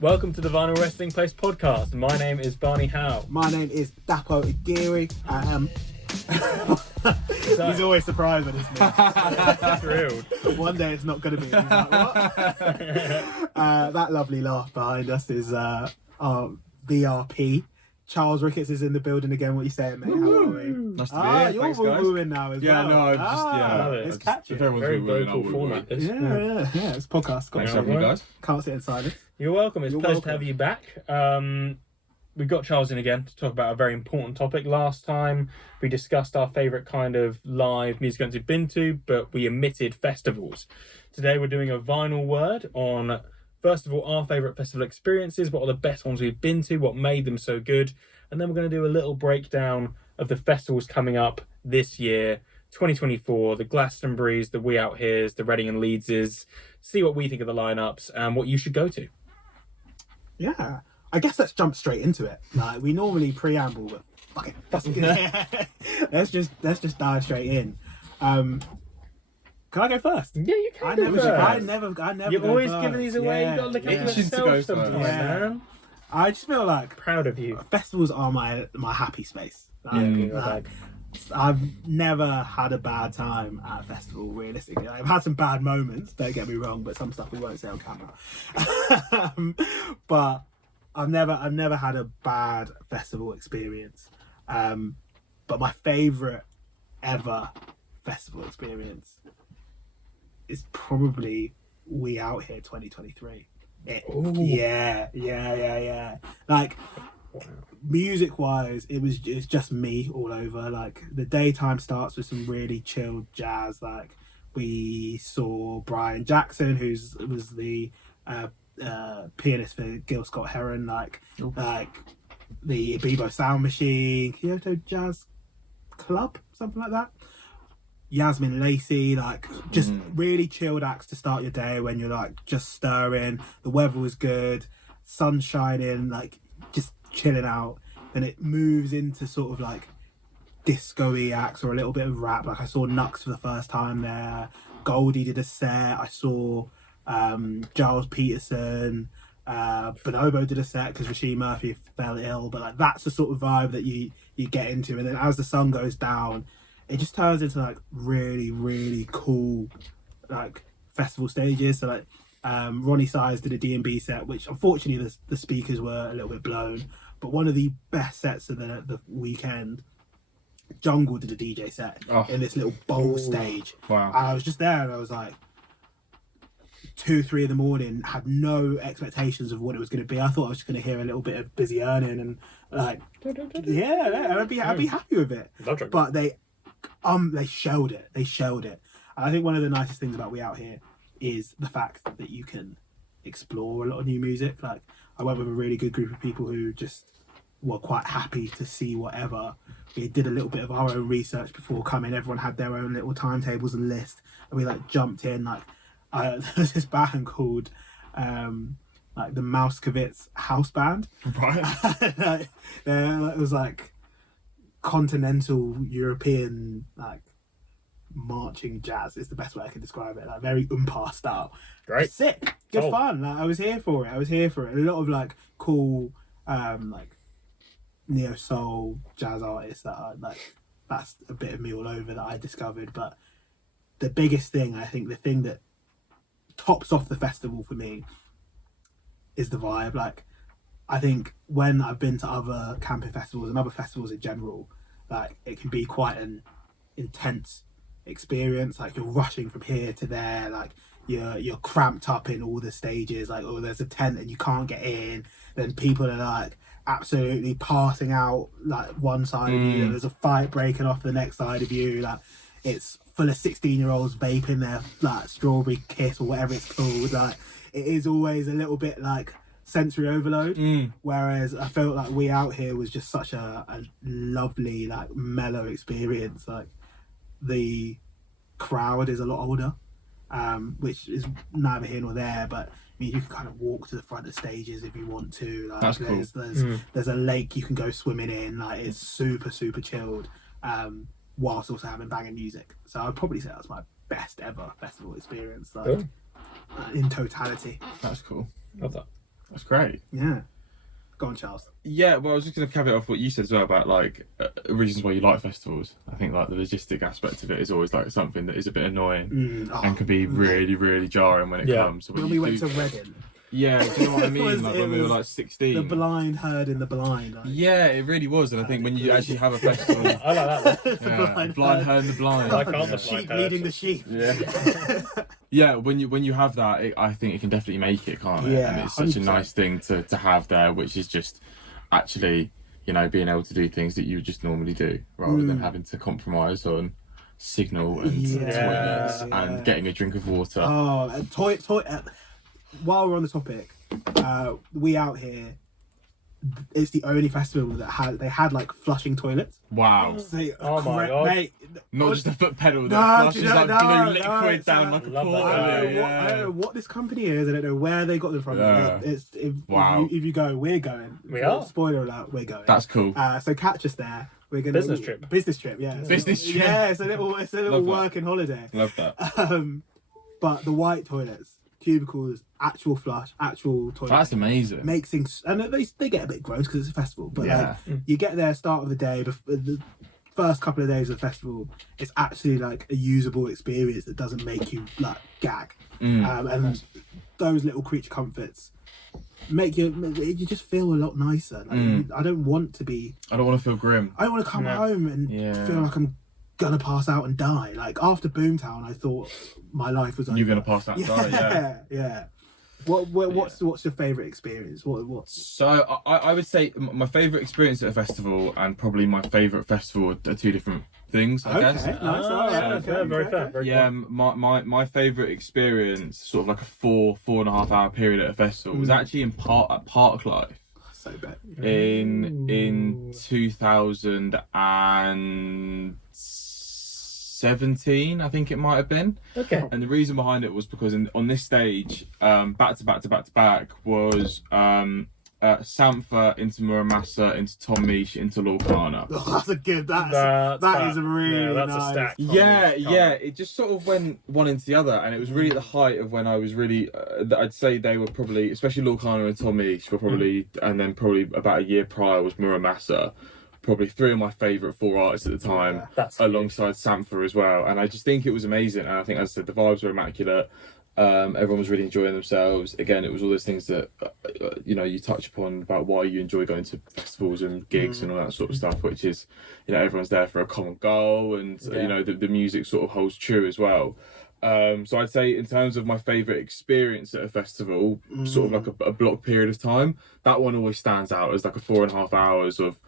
Welcome to the Vinyl Wrestling Place podcast. My name is Barney Howe. My name is Dapo Agiri. He's always surprised when it's me. Thrilled. One day it's not going to be. He's like, what? That lovely laugh behind us is our VRP. Charles Ricketts is in the building again. What are you saying, mate? How are we? Nice to be here. You're Thanks, guys. wooing now as well. No, I've it's just catchy. Very vocal format. This. Yeah, it's podcast. Thanks for having me, guys. Can't sit in silence. You're welcome. It's a pleasure welcome. to have you back. We got Charles in again to talk about a very important topic. Last time we discussed our favourite kind of live music events we've been to, but we omitted festivals. Today we're doing a vinyl word on, first of all, our favourite festival experiences, what are the best ones we've been to, what made them so good, and then we're going to do a little breakdown of the festivals coming up this year, 2024, the Glastonburys, the We Out Here's, the Reading and Leedses, see what we think of the lineups and what you should go to. Yeah. I guess let's jump straight into it. Like we normally preamble, but fucking let's just dive straight in. Can I go first? Yeah, you can go first. I never. You're go always first. giving these away. Yeah, You've got to look yeah. after Itching to go yourself first. sometimes, Yeah. man. I just feel like Proud of you. festivals are my happy space. Like, I've never had a bad time at a festival, realistically. I've had some bad moments, don't get me wrong, but some stuff we won't say on camera. But I've never had a bad festival experience. But my favourite ever festival experience is probably We Out Here 2023. Yeah. Like, music-wise, it's just me all over. Like, the daytime starts with some really chilled jazz. Like, we saw Brian Jackson, was the pianist for Gil Scott-Heron, like the Bebo Sound Machine, Kyoto Jazz Club, something like that. Yasmin Lacey, like just really chilled acts to start your day when you're like just stirring. The weather was good, sun shining, like just chilling out. Then it moves into sort of like disco-y acts or a little bit of rap. Like I saw Nux for the first time there. Goldie did a set. I saw Giles Peterson, Bonobo did a set because Rasheed Murphy fell ill, but like that's the sort of vibe that you get into. And then as the sun goes down, it just turns into like really, really cool like festival stages. So like Ronnie Size did a D&B set, which unfortunately the speakers were a little bit blown, but one of the best sets of the weekend. Jungle did a DJ set in this little bowl stage. Wow. And I was just there and I was like 2-3 in the morning, had no expectations of what it was going to be. I thought I was just going to hear a little bit of Busy Earning and like I'd be happy with it. But they shelled it. And I think one of the nicest things about We Out Here is the fact that you can explore a lot of new music. Like I went with a really good group of people who just were quite happy to see whatever. We did a little bit of our own research before coming. Everyone had their own little timetables and list, and we like jumped in. Like there's this band called like the Musketeers House Band. Right. It was like continental European like marching jazz is the best way I can describe it. Like very oompa style. Great. Sick. Good fun. Like I was here for it. A lot of like cool like neo soul jazz artists that are like, that's a bit of me all over that I discovered. But the biggest thing, I think the thing that tops off the festival for me is the vibe. Like I think when I've been to other camping festivals and other festivals in general, like it can be quite an intense experience. Like you're rushing from here to there, like you're cramped up in all the stages. Like, oh, there's a tent and you can't get in. Then people are like absolutely passing out like one side of you. There's a fight breaking off the next side of you. Like it's full of 16-year-olds vaping their like strawberry kiss or whatever it's called. Like it is always a little bit like sensory overload. Whereas I felt like We Out Here was just such a lovely like mellow experience. Like the crowd is a lot older, which is neither here nor there, but I mean, you can kind of walk to the front of stages if you want to. Like, that's cool. There's a lake you can go swimming in. Like it's super chilled, whilst also having banging music. So I'd probably say that's my best ever festival experience, like in totality. That's cool. Love that. That's great. Yeah. Go on, Charles. Yeah, well, I was just going to caveat off what you said as well about like reasons why you like festivals. I think like the logistic aspect of it is always like something that is a bit annoying and can be really, really jarring when it comes. So when we went to Reading. Yeah, do you know what I mean? Like when we were was like 16. The blind herding the blind. Like. Yeah, it really was. And I think when you actually have a festival, I like that one. yeah, blind herding the blind. I can't the sheep leading the sheep. Yeah. Yeah, when you have that, I think it can definitely make it, can't it? Yeah, and it's such a 100%. nice thing to have there, which is just actually, you know, being able to do things that you would just normally do, rather than having to compromise on signal and toilets and getting a drink of water. Oh, and toilet. While we're on the topic, we out here, it's the only festival that had like flushing toilets. Wow. So, Oh my God. Mate, Not just a foot pedal that No, flushes do you know- like no, blue liquid no, down like a love that. portal. I don't know what this company is. I don't know where they got them from. Yeah. Wow. If you go, we're going. We are. Spoiler alert, we're going. That's cool. So catch us there. We're gonna Business trip. Business trip, yeah. Business trip. Yeah, it's a little Love that. working holiday. Love that. But the white toilets, cubicles, actual flush, actual toilet. That's amazing. Makes things, and they get a bit gross because it's a festival. But Yeah. like, you get there start of the day, the first couple of days of the festival, it's actually like a usable experience that doesn't make you like gag. And those little creature comforts make you just feel a lot nicer. Like, I don't want to feel grim. I don't want to come home and feel like I'm gonna pass out and die. Like after Boomtown, I thought my life was over. You're gonna pass out and die, yeah. Yeah. What's your favourite experience? What's So I would say my favourite experience at a festival and probably my favourite festival are two different things, I guess. Nice. Okay, Very fair. Very Yeah, fair. my favourite experience, sort of like a 4.5 hour period at a festival, was actually at Park Life So bad. in 2017, I think it might have been. Okay. And the reason behind it was because on this stage, back to back was Sampha into Muramasa into Tom Misch into Lorcana. Oh, that's a good. That is a really that's nice. a stack. Yeah. It just sort of went one into the other, and it was really at the height of when I was really. I'd say they were probably, especially Lorcana and Tom Misch were probably, and then probably about a year prior was Muramasa. Probably three of my favourite four artists at the time, alongside Sampha as well. And I just think it was amazing. And I think, as I said, the vibes were immaculate. Everyone was really enjoying themselves. Again, it was all those things that you touch upon about why you enjoy going to festivals and gigs and all that sort of stuff, which is, everyone's there for a common goal, and the music sort of holds true as well. So I'd say in terms of my favourite experience at a festival, sort of like a block period of time, that one always stands out as like a 4.5 hours of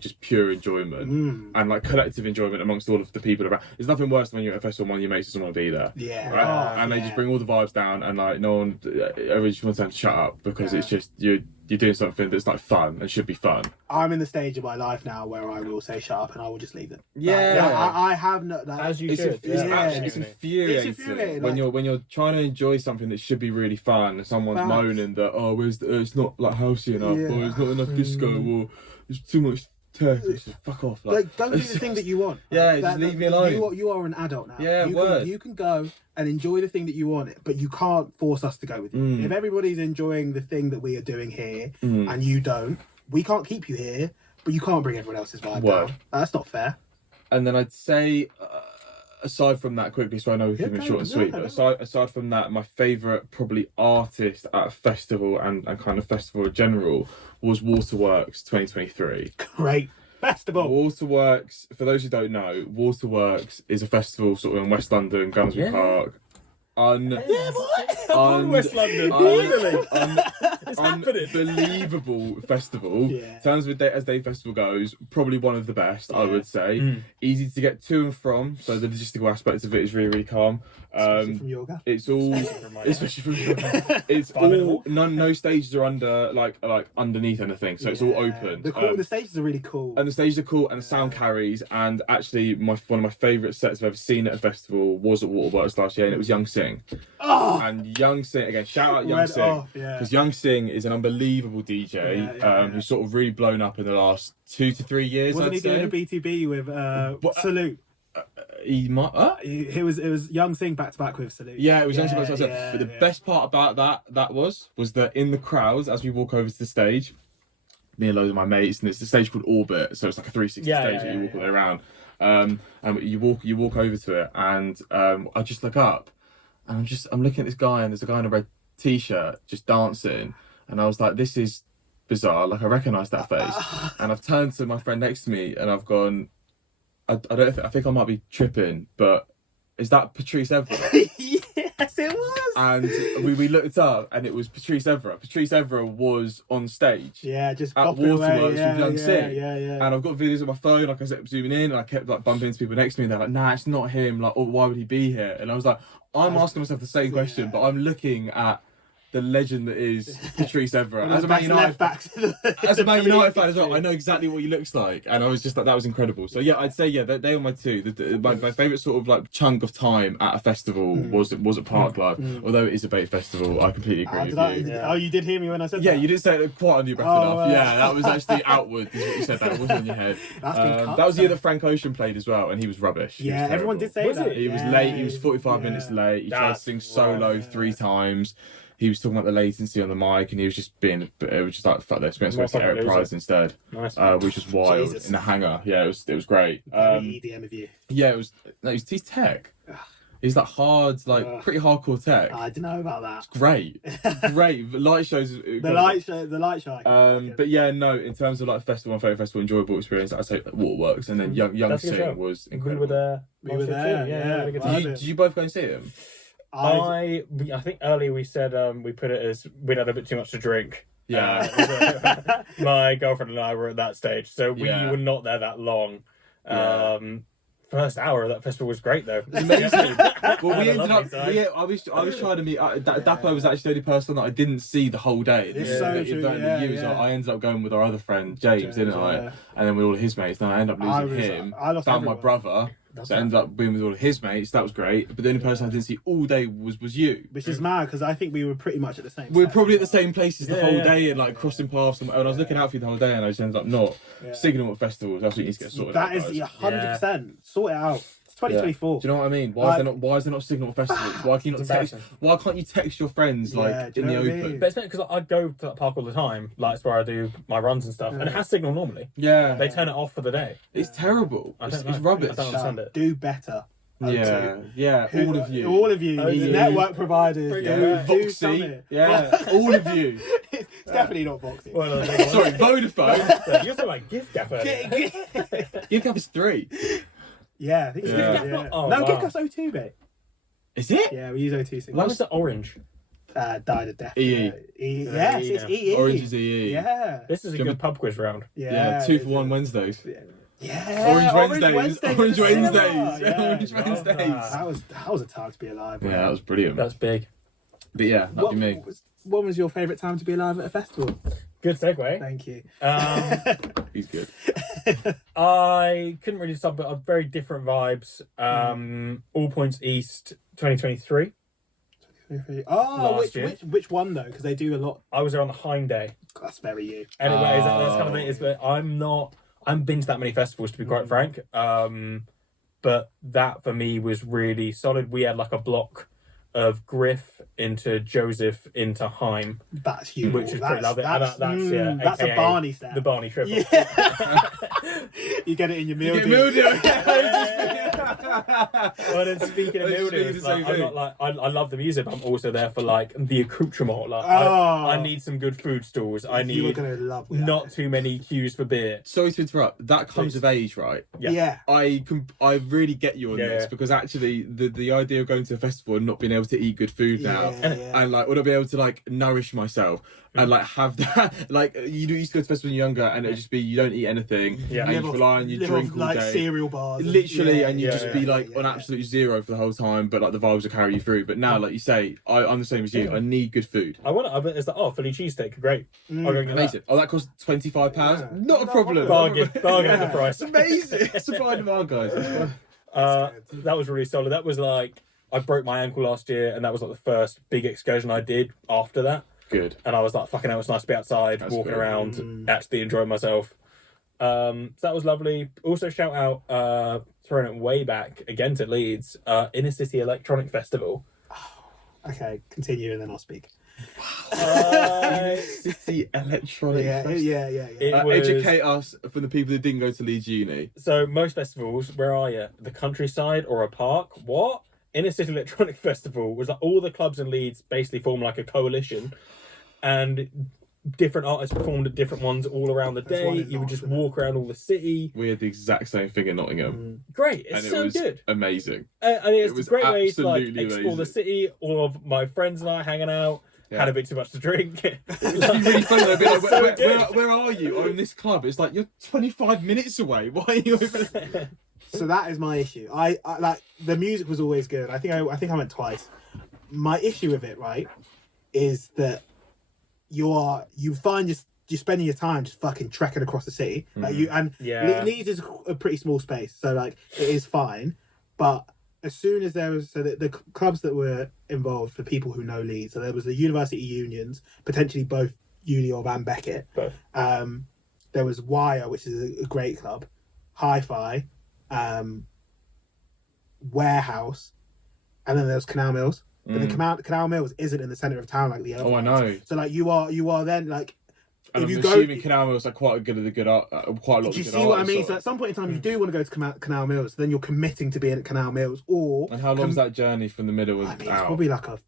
just pure enjoyment and like collective enjoyment amongst all of the people around. There's nothing worse than when you're at a festival and one of your mates doesn't want to be there. Yeah. Right? And they just bring all the vibes down, and like no one, everyone just wants them to shut up because it's just you're doing something that's like fun and should be fun. I'm in the stage of my life now where I will say shut up and I will just leave it. Yeah. I have no. As you It's, should. it's infuriating, infuriating, when you're trying to enjoy something that should be really fun, and someone's Facts. moaning that it's not like housey enough, or it's not enough disco, or there's too much tech. It's just fuck off. Like, don't do the thing that you want. Yeah, just leave me alone. You are an adult now. Yeah, you can go and enjoy the thing that you want, but you can't force us to go with you. If everybody's enjoying the thing that we are doing here and you don't, we can't keep you here, but you can't bring everyone else's vibe down. That's not fair. And then I'd say, aside from that, quickly, so I know we've been short and sweet, but aside from that, my favourite probably artist at a festival and kind of festival in general was Waterworks 2023. Great festival. Waterworks, for those who don't know, Waterworks is a festival sort of in West London, Gunsbury Park. West London. Unbelievable festival. Yeah. In terms of as Day Festival goes, probably one of the best, I would say. Easy to get to and from, so the logistical aspect of it is really, really calm. Especially from yoga. It's all, especially from yoga. It's all no stages are underneath anything, so it's all open. The stages are really cool. And the stages are cool, and the sound carries. And actually, one of my favourite sets I've ever seen at a festival was at Waterworks last year, and it was Young Sing. And Young Sing, again, shout out Young Sing, because Young Sing is an unbelievable DJ who's sort of really blown up in the last 2 to 3 years. Wasn't I'd he say. doing a BTB with Salute? he might. It was Young Thing back to back with Salute. Yeah, it was yeah, but the best part about that was that in the crowds as we walk over to the stage, me and loads of my mates, and there's the stage called Orbit, so it's like a 360 stage that you walk all the way around. And you walk over to it, and I just look up, and I'm looking at this guy, and there's a guy in a red t-shirt just dancing, and I was like, this is bizarre. Like, I recognise that face, and I've turned to my friend next to me, and I've gone, I think I might be tripping, but is that Patrice Evra? Yes, it was. And we looked up, and it was Patrice Evra. Patrice Evra was on stage. Yeah, just at bopping away. Waterworks with Young Sing. Yeah. And I've got videos on my phone, like I kept zooming in, and I kept like bumping into people next to me, and they're like, nah, it's not him, like, oh, why would he be here? And I was like, I'm asking myself the same question, but I'm looking at the legend that is Patrice Evra. As a Man United fan as well, I know exactly what he looks like, and I was just like, that was incredible. So yeah, I'd say they were my two. My favourite sort of like chunk of time at a festival was at Parklife. Although it is a bait festival, I completely agree with you. Oh, you did hear me when I said that? Yeah, you did say it quite under your breath enough. Yeah, that was actually outward, is what you said. That wasn't in your head. That was the year that Frank Ocean played as well, and he was rubbish. Yeah, everyone did say that. He was late. He was 45 minutes late. He tried to sing solo 3 times. He was talking about the latency on the mic, and he was just being. It was just like, fuck this. We're going to Eric Price instead, which was wild. Jesus. In the hangar. Yeah, it was great. Very EDM of you. Yeah, it was. No, he's tech. He's like hard, like pretty hardcore tech. I don't know about that. It's great, great. The light shows. The light show. But yeah, no. In terms of like festival, my favourite festival, enjoyable experience, I'd say Waterworks, and then Young Sing was incredible. We were there. Yeah. Did you both go and see him? I think earlier we said we put it as we'd had a bit too much to drink. Yeah. My girlfriend and I were at that stage, so we were not there that long. First hour of that festival was great though. Amazing. Well, we ended up. I was trying to meet. Dapo was actually the only person that I didn't see the whole day. It's so true. I ended up going with our other friend James, didn't I? And then with all of his mates. Then I ended up losing him. I lost found my brother. So I ended up being with all of his mates. That was great. But the only person I didn't see all day was you. Which is mad, because I think we were pretty much at the same. We were probably at the same places the whole day and like crossing paths. And I was looking out for you the whole day, and I just ended up not. Signal at festivals. That's what needs to get sorted out. That is 100%. Sort it out. 2024. Do you know what I mean? Why is there not signal festivals? Why can you not text? Why can't you text your friends like in the open? But it's because I go to that park all the time. Like, it's where I do my runs and stuff, and it has signal normally. Yeah. They turn it off for the day. It's terrible. It's rubbish. I don't understand it. Do better. Yeah. All of you. All of you. Network providers. Voxy. Yeah. All of you. It's definitely not Voxy. Sorry, Vodafone. You're talking about Gift Gap. Gift Gap is 3. Yeah, I think it's Gift Gap's O2, mate. Is it? Yeah, we use O2. Why was the Orange? Died a death. EE. Yes, it's EE. Orange is EE. Yeah. This is a good pub quiz round. Yeah, 2 for 1 Wednesdays. Yeah. Orange Wednesdays. Orange Wednesdays. That was a time to be alive. Yeah, that was brilliant. That's big. But yeah, that'd be me. What was your favourite time to be alive at a festival? Good segue. Thank you. He's good. I couldn't really stop, but very different vibes. All Points East 2023. Which one though? Because they do a lot. I was there on the Heim Day. That's very you. Anyways, that's kind of it. Is I haven't been to that many festivals, to be quite frank. But that for me was really solid. We had like a block of Griff into Joseph into Heim. That's huge. Which is pretty lovely. That's a Barney step. The Barney triple. Yeah. You get it in your meal deal. Well, then speaking of meal deals, I love the music, but I'm also there for like the accoutrement. Like, I need some good food stalls. I need You're gonna love that. Not too many queues for beer. Sorry to interrupt. That comes of age, right? Yeah. I really get you on this, because actually the idea of going to a festival and not being able to eat good food now, and like, or not be able to like nourish myself and like have that, like you used to go to festivals when you're younger, and it'd just be you don't eat anything, and you rely on your drink all like day, cereal bars, literally, and you just be like on absolute zero for the whole time, but like the vibes will carry you through. But now, like you say, I'm the same as you. I need good food. It's like, Philly cheesesteak, great. I'll go get amazing. that. That costs £25. Not a problem. Bargain at the price. Amazing. Supply and demand, guys. That was really solid. That was like, I broke my ankle last year, and that was like the first big excursion I did after that. Good. And I was like, fucking hell, it's nice to be outside, walking around, actually enjoying myself. So that was lovely. Also shout out throwing it way back again to Leeds, Inner City Electronic Festival. Okay, continue and then I'll speak. City Electronic Festival. Yeah. Educate us from the people who didn't go to Leeds Uni. So most festivals, where are you? The countryside or a park? What? Inner City Electronic Festival was like all the clubs in Leeds basically formed like a coalition, and different artists performed at different ones all around the day. You would just walk around all the city. We had the exact same thing in Nottingham. Great, it's And it so was good. amazing. I mean, it's It was a great way to like absolutely explore the amazing. city. All of my friends and I hanging out. Yeah. Had a bit too much to drink. It's really funny though. Be like, So good. where are you? I'm in this club. It's like, you're 25 minutes away. Why are you over? So that is my issue. I like the music was always good. I think I went twice. My issue with it, right, is that you're spending your time just fucking trekking across the city. Like Leeds is a pretty small space, so like it is fine. But as soon as there was the clubs that were involved for people who know Leeds, so there was the University Unions, potentially both Uni of and Beckett. Both. There was Wire, which is a great club, Hi-Fi, Warehouse, and then there's Canal Mills. But the Canal Mills isn't in the centre of town like the other ones. I know. So like you are then like. And if I'm you assuming go, Canal Mills are quite a good art, quite a lot of good art. do you see what I mean? So at some point in time, you do want to go to Canal Mills, then you're committing to being at Canal Mills, or. And how long is that journey from the middle I mean, out? it's probably like a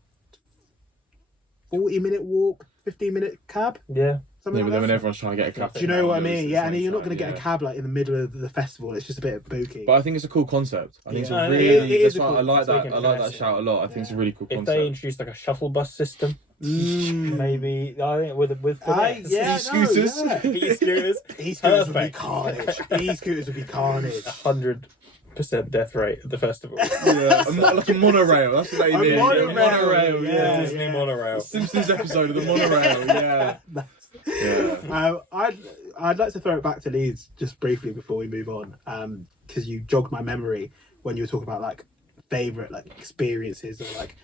40-minute walk, 15-minute cab. Yeah. Something Yeah, but like then when that. everyone's trying to get a cab. Do you know what I mean? Yeah, and you're not going to get a cab like in the middle of the festival. It's just a bit booky. But I think it's a cool concept. I think it's Yeah. a really. It is That's why a cool- I like so you that. can I like that finesse it. shout a lot. I think it's a really cool If concept. they introduced like a shuttle bus system, maybe I think with E-scooters. E-scooters, E-scooters would be Perfect. carnage. E-scooters would be carnage. 100% death rate at the festival. Yeah, like a monorail. That's what they A mean. monorail, yeah. Disney monorail. Simpsons episode of the monorail. Yeah. Yeah. I'd like to throw it back to Leeds just briefly before we move on, because you jogged my memory when you were talking about like favorite like experiences or like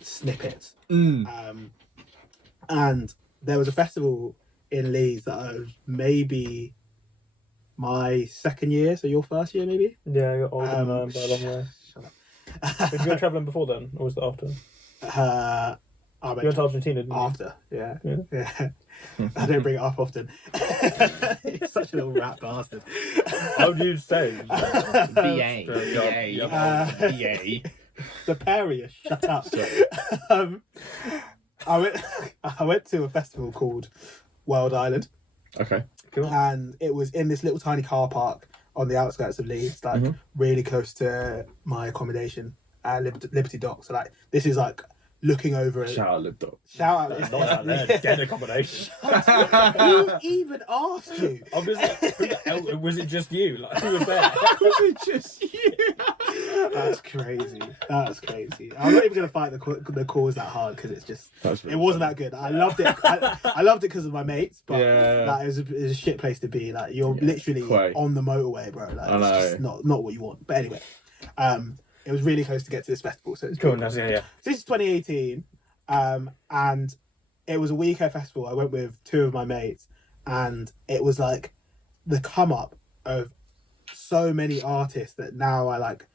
snippets. And there was a festival in Leeds that I was maybe my second year, so your first year maybe. Yeah, you're older than I am by a long way. Shut up. Did you go travelling before then, or was it after? I You went to Argentina, didn't you? after, yeah. Yeah. I don't bring it up often. You're such a little rat bastard. How would you say? BA. The Superior, shut up. I went to a festival called World Island, Okay. Cool. and it was in this little tiny car park on the outskirts of Leeds, like really close to my accommodation at Liberty Dock. So like this is like looking over it. Shout out Lib Dog. Shout out. Not out there, get accommodation. Who even asked you? Obviously, who the hell, was it just you? Like, who was there? Was it just you? That's crazy. That's crazy. I'm not even gonna fight the cause that hard because it's just Really it wasn't that good. I loved it. I loved it because of my mates, but Yeah. like, it was a shit place to be. Like you're literally quite. on the motorway, bro. Like I it's just not what you want. But anyway, it was really close to get to this festival, so it's Cool, cool. nice, yeah. So this is 2018, and it was a weekend festival. I went with two of my mates, and it was like the come up of so many artists that now I like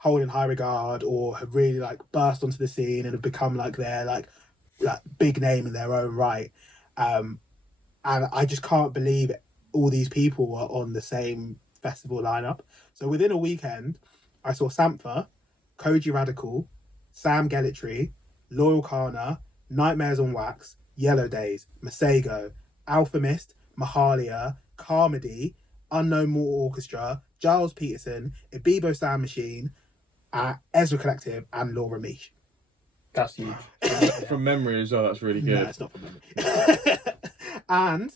hold in high regard or have really like burst onto the scene and have become like their like big name in their own right. And I just can't believe all these people were on the same festival lineup. So within a weekend, I saw Sampha, Koji Radical, Sam Gellatry, Loyal Kana, Nightmares on Wax, Yellow Days, Masego, Alpha Mist, Mahalia, Carmody, Unknown Mortal Orchestra, Giles Peterson, Ibibo Sound Machine, Ezra Collective, and Laura Mish. That's huge. From memory as well, that's really good. No, it's not from memory. And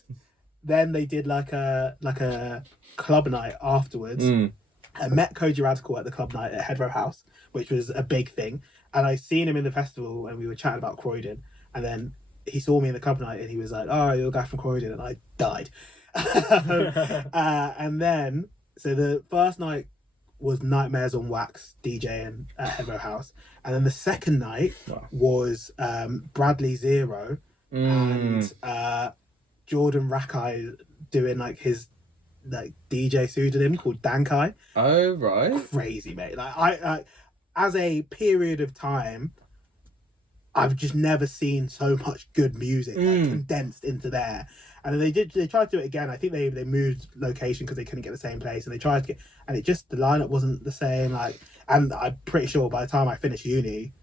then they did like a club night afterwards. I met Koji Radical at the club night at Headrow House, which was a big thing. And I seen him in the festival and we were chatting about Croydon. And then he saw me in the club night and he was like, "Oh, you're a guy from Croydon," and I died. And then, so the first night was Nightmares on Wax DJing at Headrow House. And then the second night was Bradley Zero and Jordan Rakai doing like his like DJ pseudonym called Dankai. Oh right. Crazy, mate. Like I as a period of time, I've just never seen so much good music like, condensed into there. And then they tried to do it again. I think they moved location because they couldn't get the same place, and they tried to get, and it just, the lineup wasn't the same. Like, and I'm pretty sure by the time I finished uni,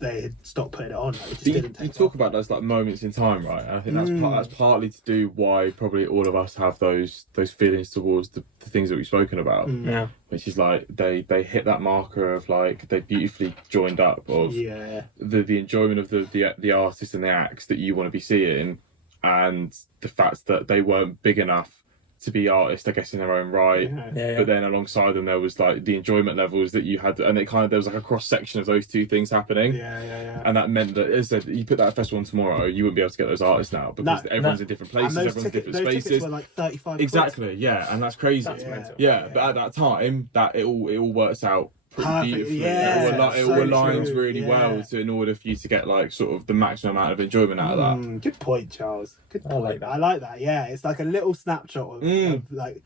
they had stopped putting it on. Like, it just didn't take You talk off. about those like moments in time, right? And I think that's partly to do why probably all of us have those feelings towards the things that we've spoken about. Yeah. Which is like they hit that marker of like they beautifully joined up of the enjoyment of the artists and the acts that you want to be seeing, and the fact that they weren't big enough to be artists, I guess, in their own right. But then alongside them there was like the enjoyment levels that you had, and it kind of, there was like a cross section of those two things happening. And that meant that, as I said, you put that festival on tomorrow, you wouldn't be able to get those artists now because everyone's in different places, everyone's in different spaces. Tickets were like 35 exactly, yeah, and that's crazy. That's mental. But at that time, that it all works out pretty Perfect, beautifully. yeah, it so aligns true, really well in order for you to get like sort of the maximum amount of enjoyment out of that. Good point, Charles. Good point. like that. I like that. Yeah, it's like a little snapshot of like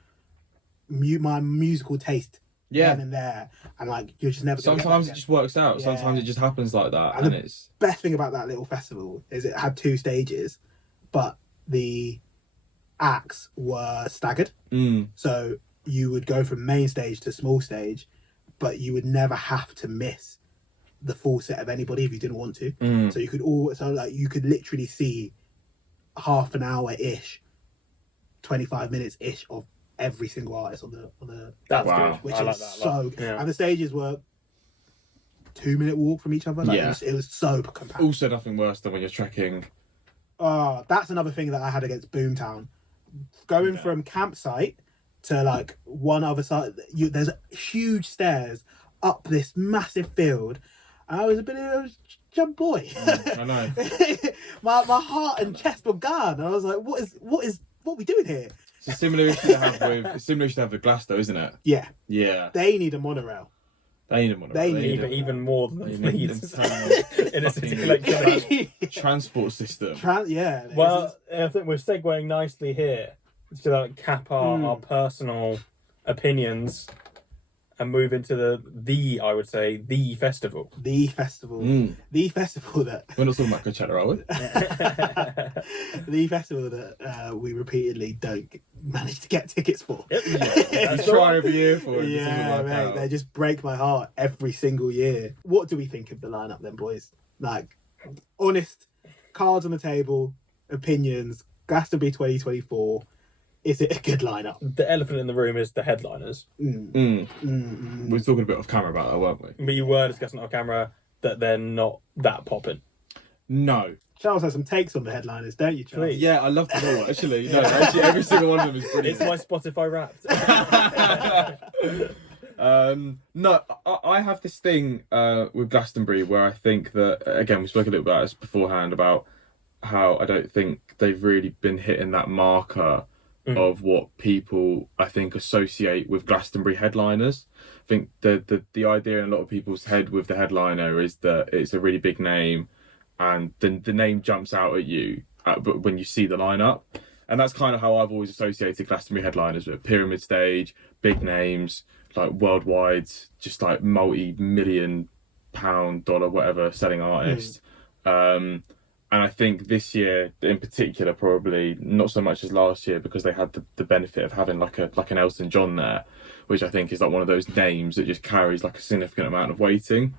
my musical taste. Then and there, and like you're just never. Sometimes it just works out. Sometimes it just happens like that, and it's best thing about that little festival is it had 2 stages, but the acts were staggered. So you would go from main stage to small stage, but you would never have to miss the full set of anybody if you didn't want to. So you could you could literally see half an hour ish, 25 minutes ish of every single artist on the That's wow. good. which I like is that a so lot. good. Yeah. And the stages were 2-minute walk from each other. Like, it was so compact. also nothing worse than when you're trekking. Oh, that's another thing that I had against Boomtown. Going from campsite to like one other side, there's huge stairs up this massive field. And I was a bit of a jump boy. I know. my heart and chest were gone. And I was like, what are we doing here? It's a similar issue to have with Glasgow, isn't it? Yeah. Yeah. They need a monorail. They need a monorail. They Need need even more than They need Leeds. an In a city like transport system. Well, I think we're segueing nicely here to like cap our personal opinions and move into the I would say the festival. The festival that We're not talking about Coachella, are we? the festival that we repeatedly don't manage to get tickets for. You try every year for it. Yeah, mate, they just break my heart every single year. What do we think of the lineup then, boys? Like, honest, cards on the table, opinions, Glastonbury 2024. Is it a good lineup? The elephant in the room is the headliners. We were talking a bit off camera about that, weren't we? But you were discussing on camera that they're not that popping. No. Charles has some takes on the headliners, don't you, Charles? Please. Yeah, I love them all, actually. No, actually, every single one of them is brilliant. It's my Spotify Wrapped. No, I have this thing with Glastonbury where I think that, again, we spoke a little about this beforehand about how I don't think they've really been hitting that marker of what people, I think, associate with Glastonbury headliners. I think the idea in a lot of people's head with the headliner is that it's a really big name and the name jumps out at you but when you see the lineup. And that's kind of how I've always associated Glastonbury headliners with: pyramid stage, big names, like worldwide, just like multi-million pound, dollar, whatever, selling artists. And I think this year in particular, probably not so much as last year, because they had the benefit of having like an Elton John there, which I think is like one of those names that just carries like a significant amount of weighting.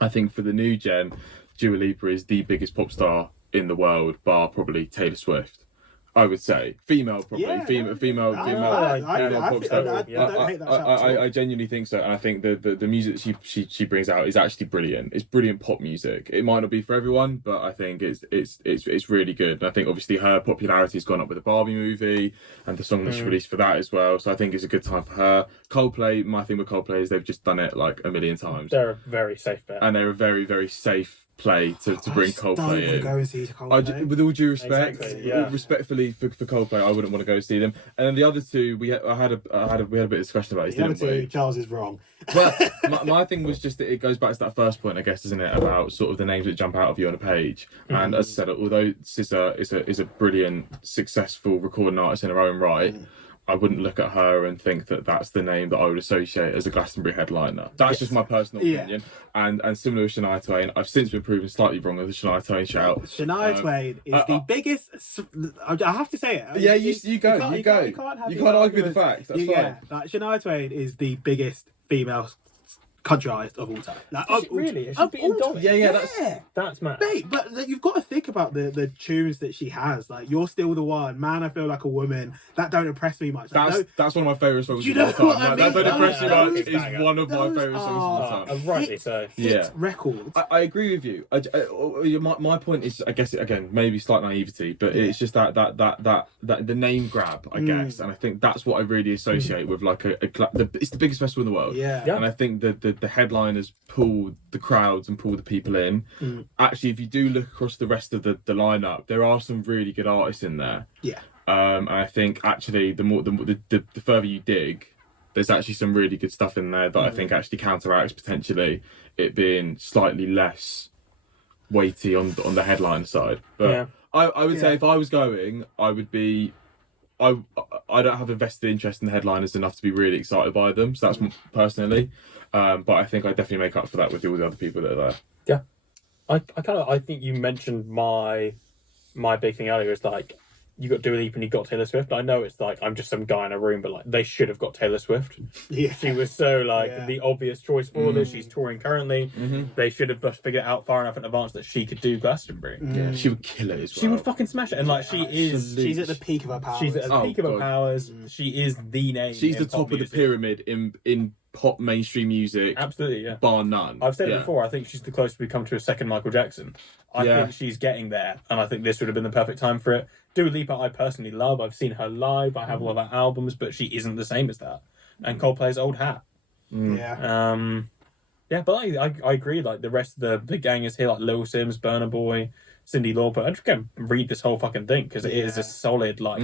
I think for the new gen, Dua Lipa is the biggest pop star in the world, bar probably Taylor Swift. I would say female, probably female pop star. I genuinely think so, and I think the music that she brings out is actually brilliant. It's brilliant pop music. It might not be for everyone, but I think it's really good. And I think obviously her popularity has gone up with the Barbie movie and the song that she released for that as well. So I think it's a good time for her. Coldplay, my thing with Coldplay is they've just done it like a million times. They're a very safe bet. And they're a very, very safe play to bring Coldplay in. Go and see Coldplay. With all due respect, Exactly, respectfully for Coldplay, I wouldn't want to go see them. And then the other two, we had a bit of discussion about it, didn't we? Charles is wrong. Well, my thing was just that it goes back to that first point, I guess, isn't it, about sort of the names that jump out of you on a page. And as I said, although SZA is a brilliant, successful recording artist in her own right, I wouldn't look at her and think that that's the name that I would associate as a Glastonbury headliner. That's just my personal opinion. And similar with Shania Twain, I've since been proven slightly wrong with the Shania Twain shout. Shania Twain is the biggest. I have to say it. Yeah, you go. You can't argue with the facts. That's fine. Yeah, like Shania Twain is the biggest female country artist of all time. Like, Is it really? Is she beating Dolly? Yeah, that's mad. Mate, but you've got to think about the tunes that she has. Like, You're Still the One, Man, I Feel Like a Woman. That don't impress me much. Like, that's one of my favourite songs you of know all time. what I mean? That don't impress me much Those- is one of my favourite songs of all time. Rightly so. Hit records. I agree with you. My point is, I guess, again, maybe slight naivety, but it's just that the name grab, I guess, and I think that's what I really associate with like it's the biggest festival in the world. Yeah. And I think the headliners pull the crowds and pull the people in. Actually, if you do look across the rest of the lineup, there are some really good artists in there. Yeah. And I think actually the further you dig, there's actually some really good stuff in there that I think actually counteracts potentially it being slightly less weighty on the headline side. But I would say if I was going, I would be. I don't have a vested interest in the headliners enough to be really excited by them. So that's personally. But I think I definitely make up for that with all the other people that are there. Yeah, I think you mentioned my big thing earlier is like you got Dua Lipa and you got Taylor Swift. I know it's like I'm just some guy in a room, but like they should have got Taylor Swift. Yeah. She was so like the obvious choice for this. She's touring currently. They should have just figured out far enough in advance that she could do Glastonbury. Yeah, she would kill it as well. She would fucking smash it, and like She's at the peak of her powers. She's at the peak of her powers. She is the name. She's the in pop top of the music. pyramid in pop mainstream music. Absolutely, yeah. Bar none. I've said it before. I think she's the closest we come to a second Michael Jackson. I think she's getting there, and I think this would have been the perfect time for it. Dua Lipa, I personally love. I've seen her live. I have all of her albums, but she isn't the same as that. And Coldplay's old hat. Yeah. Yeah, but I agree. Like the rest of the big gang is here, like Lil Sims, Burna Boy, Cyndi Lauper. I just go read this whole fucking thing because it is a solid like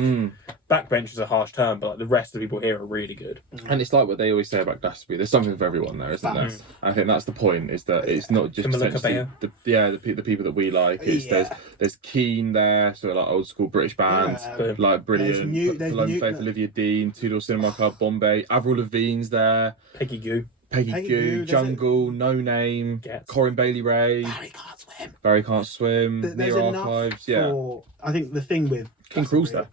backbench is a harsh term, but like the rest of the people here are really good. And it's like what they always say about Glastonbury. There's something for everyone there, isn't there? I think that's the point. Is that it's not just essentially the people that we like. It's there's Keane there, so like old school British bands, like brilliant. Lone Faith, Olivia Dean, Two Door Cinema Club, Bombay, Avril Lavigne's there, Peggy Goo, Jungle, No Name, Corinne Bailey Ray, Barry Can't Swim, There's Near enough Archives. for, I think the thing with King Cruel's there.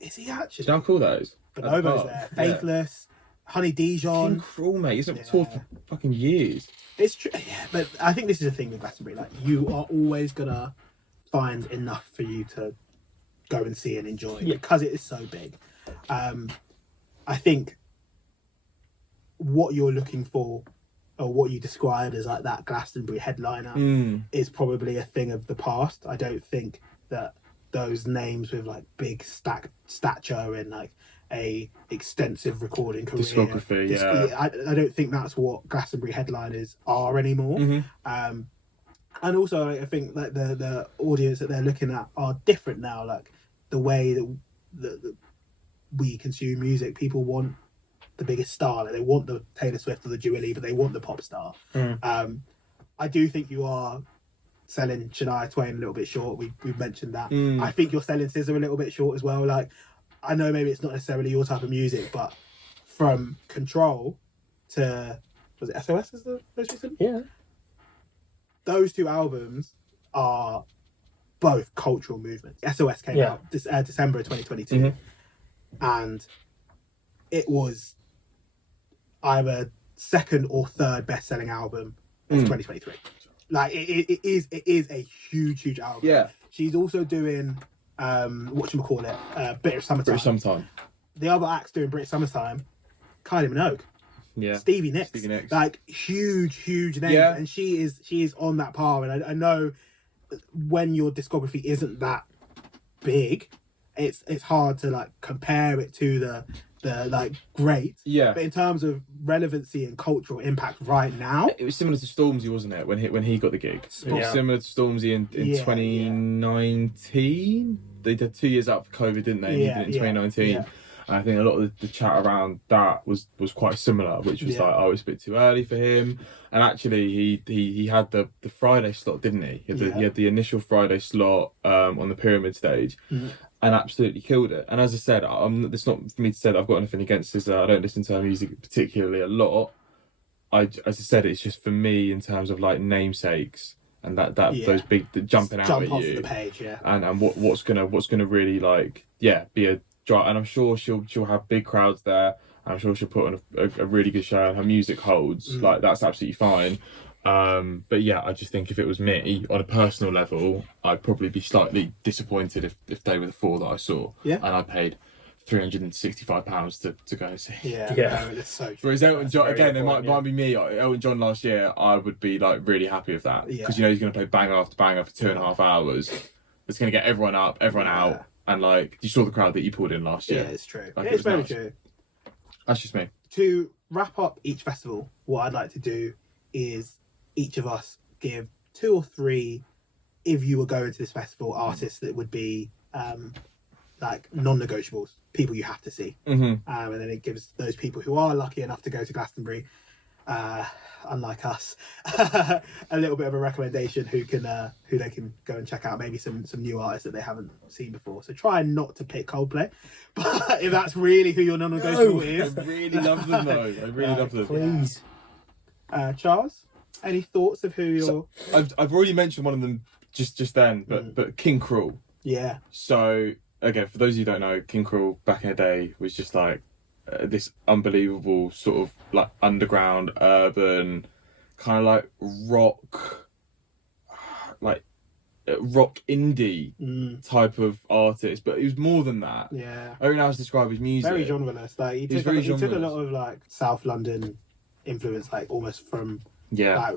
Is he actually? Do you know how cool that is? Bonobo's there. Faithless, Honey Dijon. King Cruel, mate. He's not toured for fucking years. It's true, but I think this is the thing with Glastonbury. Like, you are always gonna find enough for you to go and see and enjoy because it is so big. I think what you're looking for, or what you described as like that Glastonbury headliner, is probably a thing of the past. I don't think that those names with like big stature and like a extensive recording career, discography, I don't think that's what Glastonbury headliners are anymore. And also I think like the audience that they're looking at are different now. Like the way that we consume music, people want the biggest star. Like, they want the Taylor Swift or the Dua Lipa, but they want the pop star. I do think you are selling Shania Twain a little bit short. We've mentioned that. I think you're selling SZA a little bit short as well. Like, I know maybe it's not necessarily your type of music, but from Control to, was it SOS is the most recent? Yeah. Those two albums are both cultural movements. SOS came out December of 2022. And it was either second or third best-selling album of 2023. Like it is a huge album. Yeah. She's also doing British Summertime. The other acts doing British Summertime, Kylie Minogue. Yeah. Stevie Nicks. Like huge names. Yeah. And she is on that par. And I know when your discography isn't that big, it's hard to like compare it to the like great. Yeah. But in terms of relevancy and cultural impact right now, it was similar to Stormzy, wasn't it? When he got the gig. Similar to Stormzy in 2019. They did 2 years out for COVID, didn't they? He did it in 2019. Yeah. And I think a lot of the chat around that was quite similar, which was like, oh, it's a bit too early for him. And actually, he had the Friday slot, didn't he? He had the initial Friday slot on the Pyramid stage. and absolutely killed it. And as I said, it's not for me to say that I've got anything against this. I don't listen to her music particularly a lot. As I said, it's just for me in terms of like namesakes and that those big jumping out at off you the page, and what's gonna really like be a draw. And I'm sure she'll have big crowds there. I'm sure she'll put on a really good show, and her music holds. Like, that's absolutely fine. But yeah, I just think if it was me on a personal level, I'd probably be slightly disappointed if they were the 4 that I saw, and I paid £365 to go and see. Yeah. No, it's so true. Whereas Elton John, again, it might be me. Elton John last year, I would be like really happy with that, because you know he's going to play banger after banger for 2.5 hours. It's going to get everyone up, everyone out, and like you saw the crowd that you pulled in last year. Yeah, it's true. Like, it's very true. That's just me. To wrap up each festival, what I'd like to do is each of us give 2 or 3, if you were going to this festival, artists that would be like non-negotiables, people you have to see. And then it gives those people who are lucky enough to go to Glastonbury, unlike us, a little bit of a recommendation who they can go and check out, maybe some new artists that they haven't seen before. So try not to pick Coldplay, but if that's really who your non-negotiable is. I really love them though. I really love them. Please. Charles, any thoughts of who you're... So, I've already mentioned one of them just then, but King Krul. Yeah. So again, for those of you who don't know, King Krul back in the day was just like this unbelievable sort of like underground, urban, kind of like rock indie type of artist, but he was more than that. Yeah. I don't know how to describe his music. Very genreless. Like he took a lot of like South London influence, like almost from like,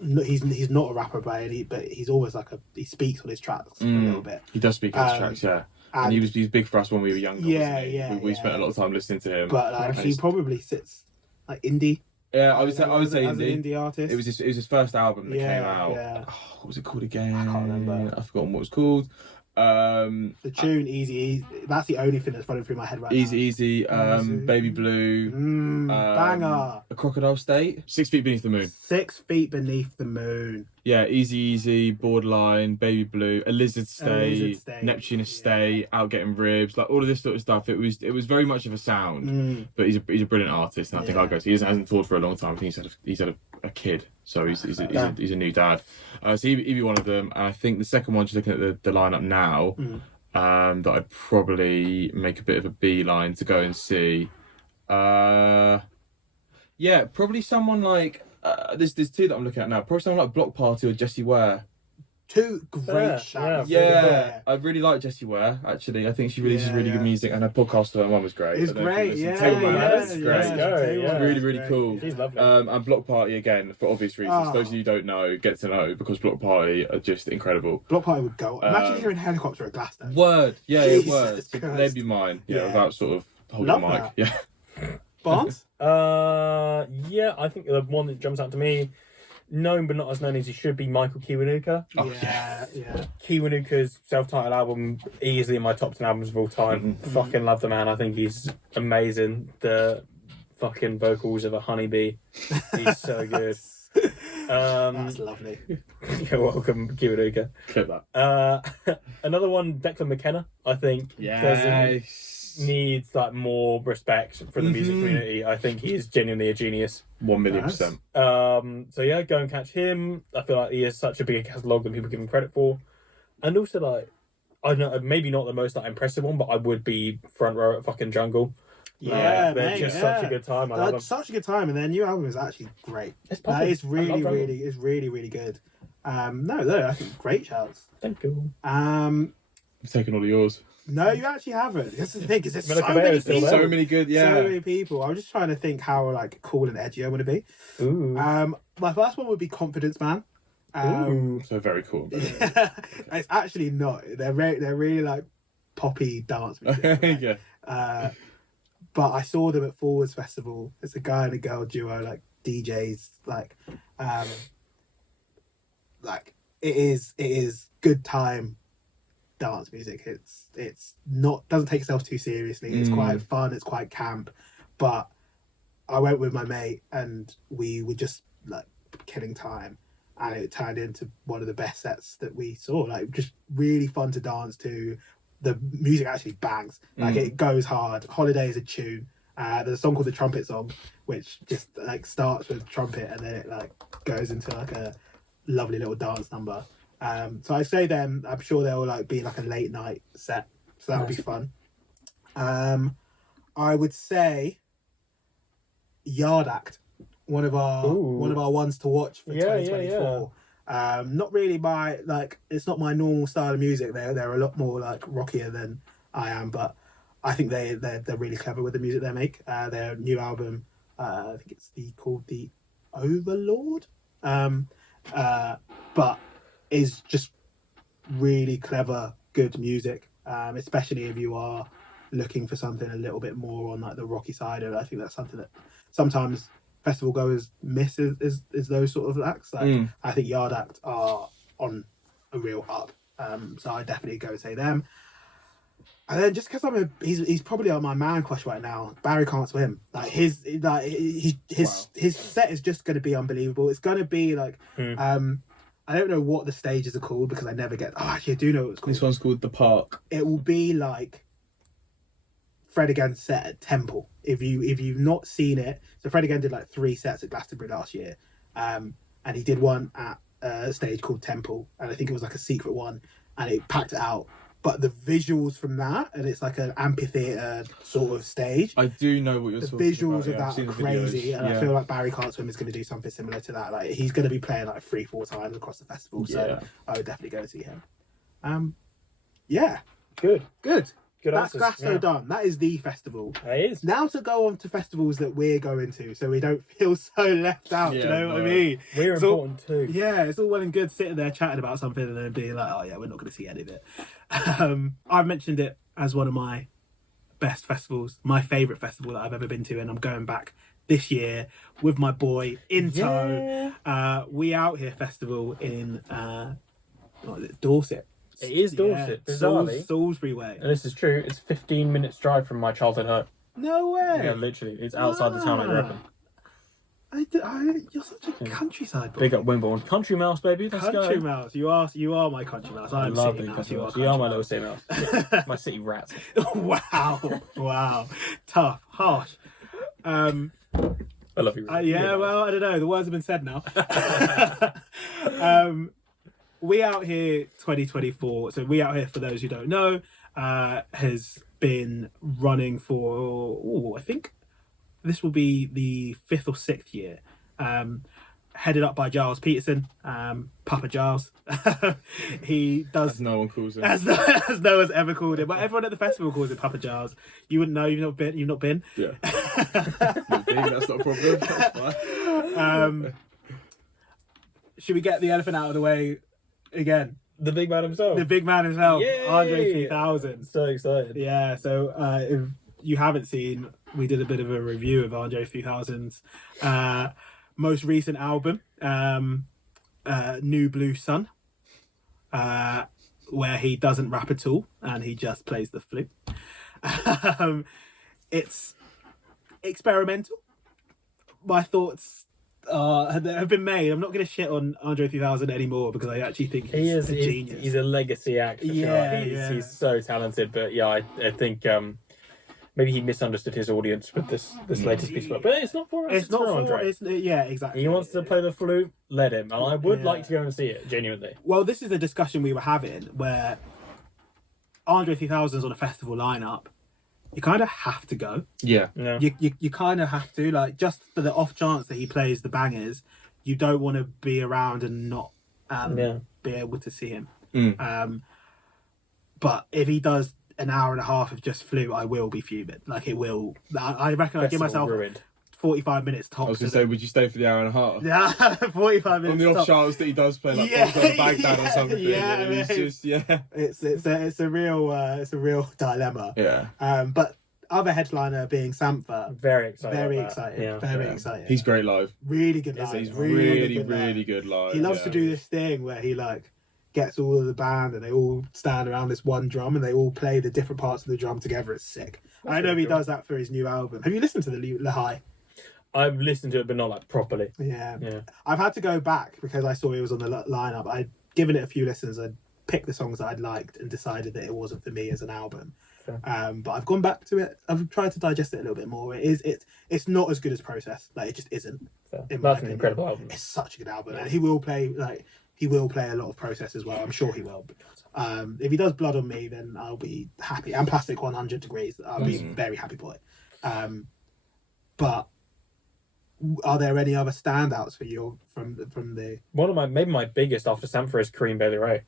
he's not a rapper by any, but he's almost like he speaks on his tracks a little bit. He does speak on his tracks, yeah. And he was big for us when we were younger. We spent a lot of time listening to him. But like he probably sits like indie. Yeah, I would say as indie. An indie artist. It was his first album that came out. Yeah. Oh, what was it called again? I can't remember. I've forgotten what it was called. The tune Easy, that's the only thing that's running through my head right now. Easy, Baby Blue, banger. A Crocodile State, 6 Feet Beneath the Moon. 6 Feet Beneath the Moon. Yeah, Easy, Borderline, Baby Blue, A Lizard Stay, Neptune Estate, Out Getting Ribs, like all of this sort of stuff. It was very much of a sound, but he's a brilliant artist, and I think I'll go. So he hasn't toured for a long time. I think he's had a kid, so he's a new dad. So he'd be one of them. And I think the second one, just looking at the lineup now, that I'd probably make a bit of a beeline to go and see. Yeah, probably someone like there's 2 that I'm looking at now. Probably someone like Block Party or Jessie Ware. 2 great shouts. Yeah, I really like Jessie Ware. Actually, I think she releases really good music, and her podcast one was great. It's great. It's great. It's really cool. She's lovely. And Block Party again, for obvious reasons. Those of you who don't know, get to know, because Block Party are just incredible. Block Party would go. Imagine hearing Helicopter at Glastonbury. Word, Jesus word. Christ. They'd be mine. Yeah, without sort of holding the mic. That. Yeah. Barnes? Yeah, I think the one that jumps out to me, known but not as known as he should be, Michael Kiwanuka. Yeah. Kiwanuka's self-titled album, easily in my top 10 albums of all time. Fucking love the man. I think he's amazing. The fucking vocals of a honeybee. He's so good. That's lovely. You're welcome, Kiwanuka. Clip that. Another one, Declan McKenna, I think. Needs like more respect for the music community. I think he is genuinely a genius. 1,000,000%. So yeah, go and catch him. I feel like he has such a bigger catalogue than people give him credit for. And also, like, I don't know, maybe not the most like impressive one, but I would be front row at fucking Jungle. They're just such a good time. I love them. Such a good time, and their new album is actually great. It's really good. No, I think great shouts. Thank you. I'm taking all of yours. No, you actually haven't. That's the thing, because there's Monica so many Bear people. So many good, So many people. I was just trying to think how like cool and edgy I want to be. Ooh. My first one would be Confidence Man. So very cool. It's actually not. They're really like poppy dance music. Right? But I saw them at Forwards Festival. It's a guy and a girl duo, like DJs, like it is good time dance music. It's not, doesn't take itself too seriously. It's quite fun. It's quite camp. But I went with my mate and we were just like killing time, and it turned into one of the best sets that we saw. Like, just really fun to dance to, the music actually bangs. Like it goes hard. Holiday is a tune. There's a song called the Trumpet Song, which just like starts with trumpet and then it like goes into like a lovely little dance number. So I say them. I'm sure they'll like be like a late night set, so that'll be fun. I would say Yard Act, one of our ones to watch for 2024. Not really it's not my normal style of music. They're a lot more like rockier than I am, but I think they're really clever with the music they make. Their new album, I think it's called The Overlord, but is just really clever, good music, especially if you are looking for something a little bit more on like the rocky side. And I think that's something that sometimes festival goers miss is those sort of acts. Like I think Yard Act are on a real up, so I definitely go say them. And then just because he's probably on my man crush right now, Barry Can't Swim. Like his set is just going to be unbelievable. It's going to be like I don't know what the stages are called because I never get. Oh, actually, I do know what it's called. This one's called The Park. It will be like Fred Again's set at Temple. If you've not seen it, so Fred Again did like 3 sets at Glastonbury last year, and he did one at a stage called Temple, and I think it was like a secret one, and it packed it out. But the visuals from that, and it's like an amphitheatre sort of stage. I do know what you're talking about. The visuals of that are crazy, and I feel like Barry Can't Swim is going to do something similar to that. Like he's going to be playing like 3-4 times across the festival, so I would definitely go see him. Yeah, Good That's answers. Glasgow done. That is the festival. It is. Now to go on to festivals that we're going to, so we don't feel so left out. Do you know what I mean? We're important too. Yeah, it's all well and good sitting there chatting about something and then being like, oh yeah, we're not going to see any of it. I've mentioned it as one of my best festivals, my favourite festival that I've ever been to, and I'm going back this year with my boy in tow. We Out Here Festival in Dorset. It is Dorset, bizarrely. Salisbury way. And this is true. It's 15 minutes drive from my childhood home. No way. Yeah, literally. It's outside the town I grew up in. You're such a countryside boy. Big up Wimborne. Country mouse, baby. Let's Country go. mouse. You are my country mouse. I I'm love city being mouse. country You mouse. are You are my country little mouse. city mouse. My city rat. Wow. Tough. Harsh. I love you. Well, I don't know. The words have been said now. We Out Here 2024. So We Out Here, for those who don't know, has been running for, I think this will be the 5th or 6th year. Headed up by Giles Peterson, Papa Giles. He does... As no one calls him. As no one's ever called him. But everyone at the festival calls him Papa Giles. You wouldn't know, you've not been. Yeah. That's not a problem. That's fine. Should we get the elephant out of the way again? The big man himself. The big man himself, Yay! Andre 3000. So excited. Yeah, so if you haven't seen, we did a bit of a review of Andre 3000's most recent album, New Blue Sun, where he doesn't rap at all and he just plays the flute. It's experimental. My thoughts have been made. I'm not going to shit on Andre 3000 anymore because I actually think he's a genius. He's a legacy act. He's so talented. But yeah, I think maybe he misunderstood his audience with this latest piece of work. But it's not for us. It's not for Andre. Yeah, exactly. He wants to play the flute. Let him. And I would like to go and see it genuinely. Well, this is a discussion we were having where Andre 3000's on a festival lineup. You kind of have to go. Yeah. You kind of have to, like, just for the off chance that he plays the bangers, you don't want to be around and not be able to see him. But if he does an hour and a half of just flute, I will be fuming. Like, it will. I reckon I'll give myself ruined. 45 minutes tops. I was going to say, would you stay for the hour and a half? Yeah, 45 minutes. On the off tops. chance that he does play like the Baghdad or something. Yeah, It's it's a real dilemma. Yeah. But other headliner being Sampha. Very excited. Very about excited. that. Yeah. Very excited. He's great live. Really good live. He's really good live. He loves to do this thing where he like gets all of the band and they all stand around this one drum and they all play the different parts of the drum together. It's sick. I know he does that for his new album. Have you listened to the Lahai? I've listened to it, but not like properly. Yeah. I've had to go back because I saw he was on the lineup. I'd given it a few listens. I picked the songs that I'd liked and decided that it wasn't for me as an album. Fair. But I've gone back to it. I've tried to digest it a little bit more. It's not as good as Process. Like, it just isn't. Fair. In my That's an opinion. incredible album. It's such a good album, and he will play a lot of Process as well. I'm sure he will. If he does Blood on Me, then I'll be happy. And Plastic 100 Degrees, I'll be very happy boy. But are there any other standouts for you from the? One of my biggest after Sampha is Kareem Bailey Ray.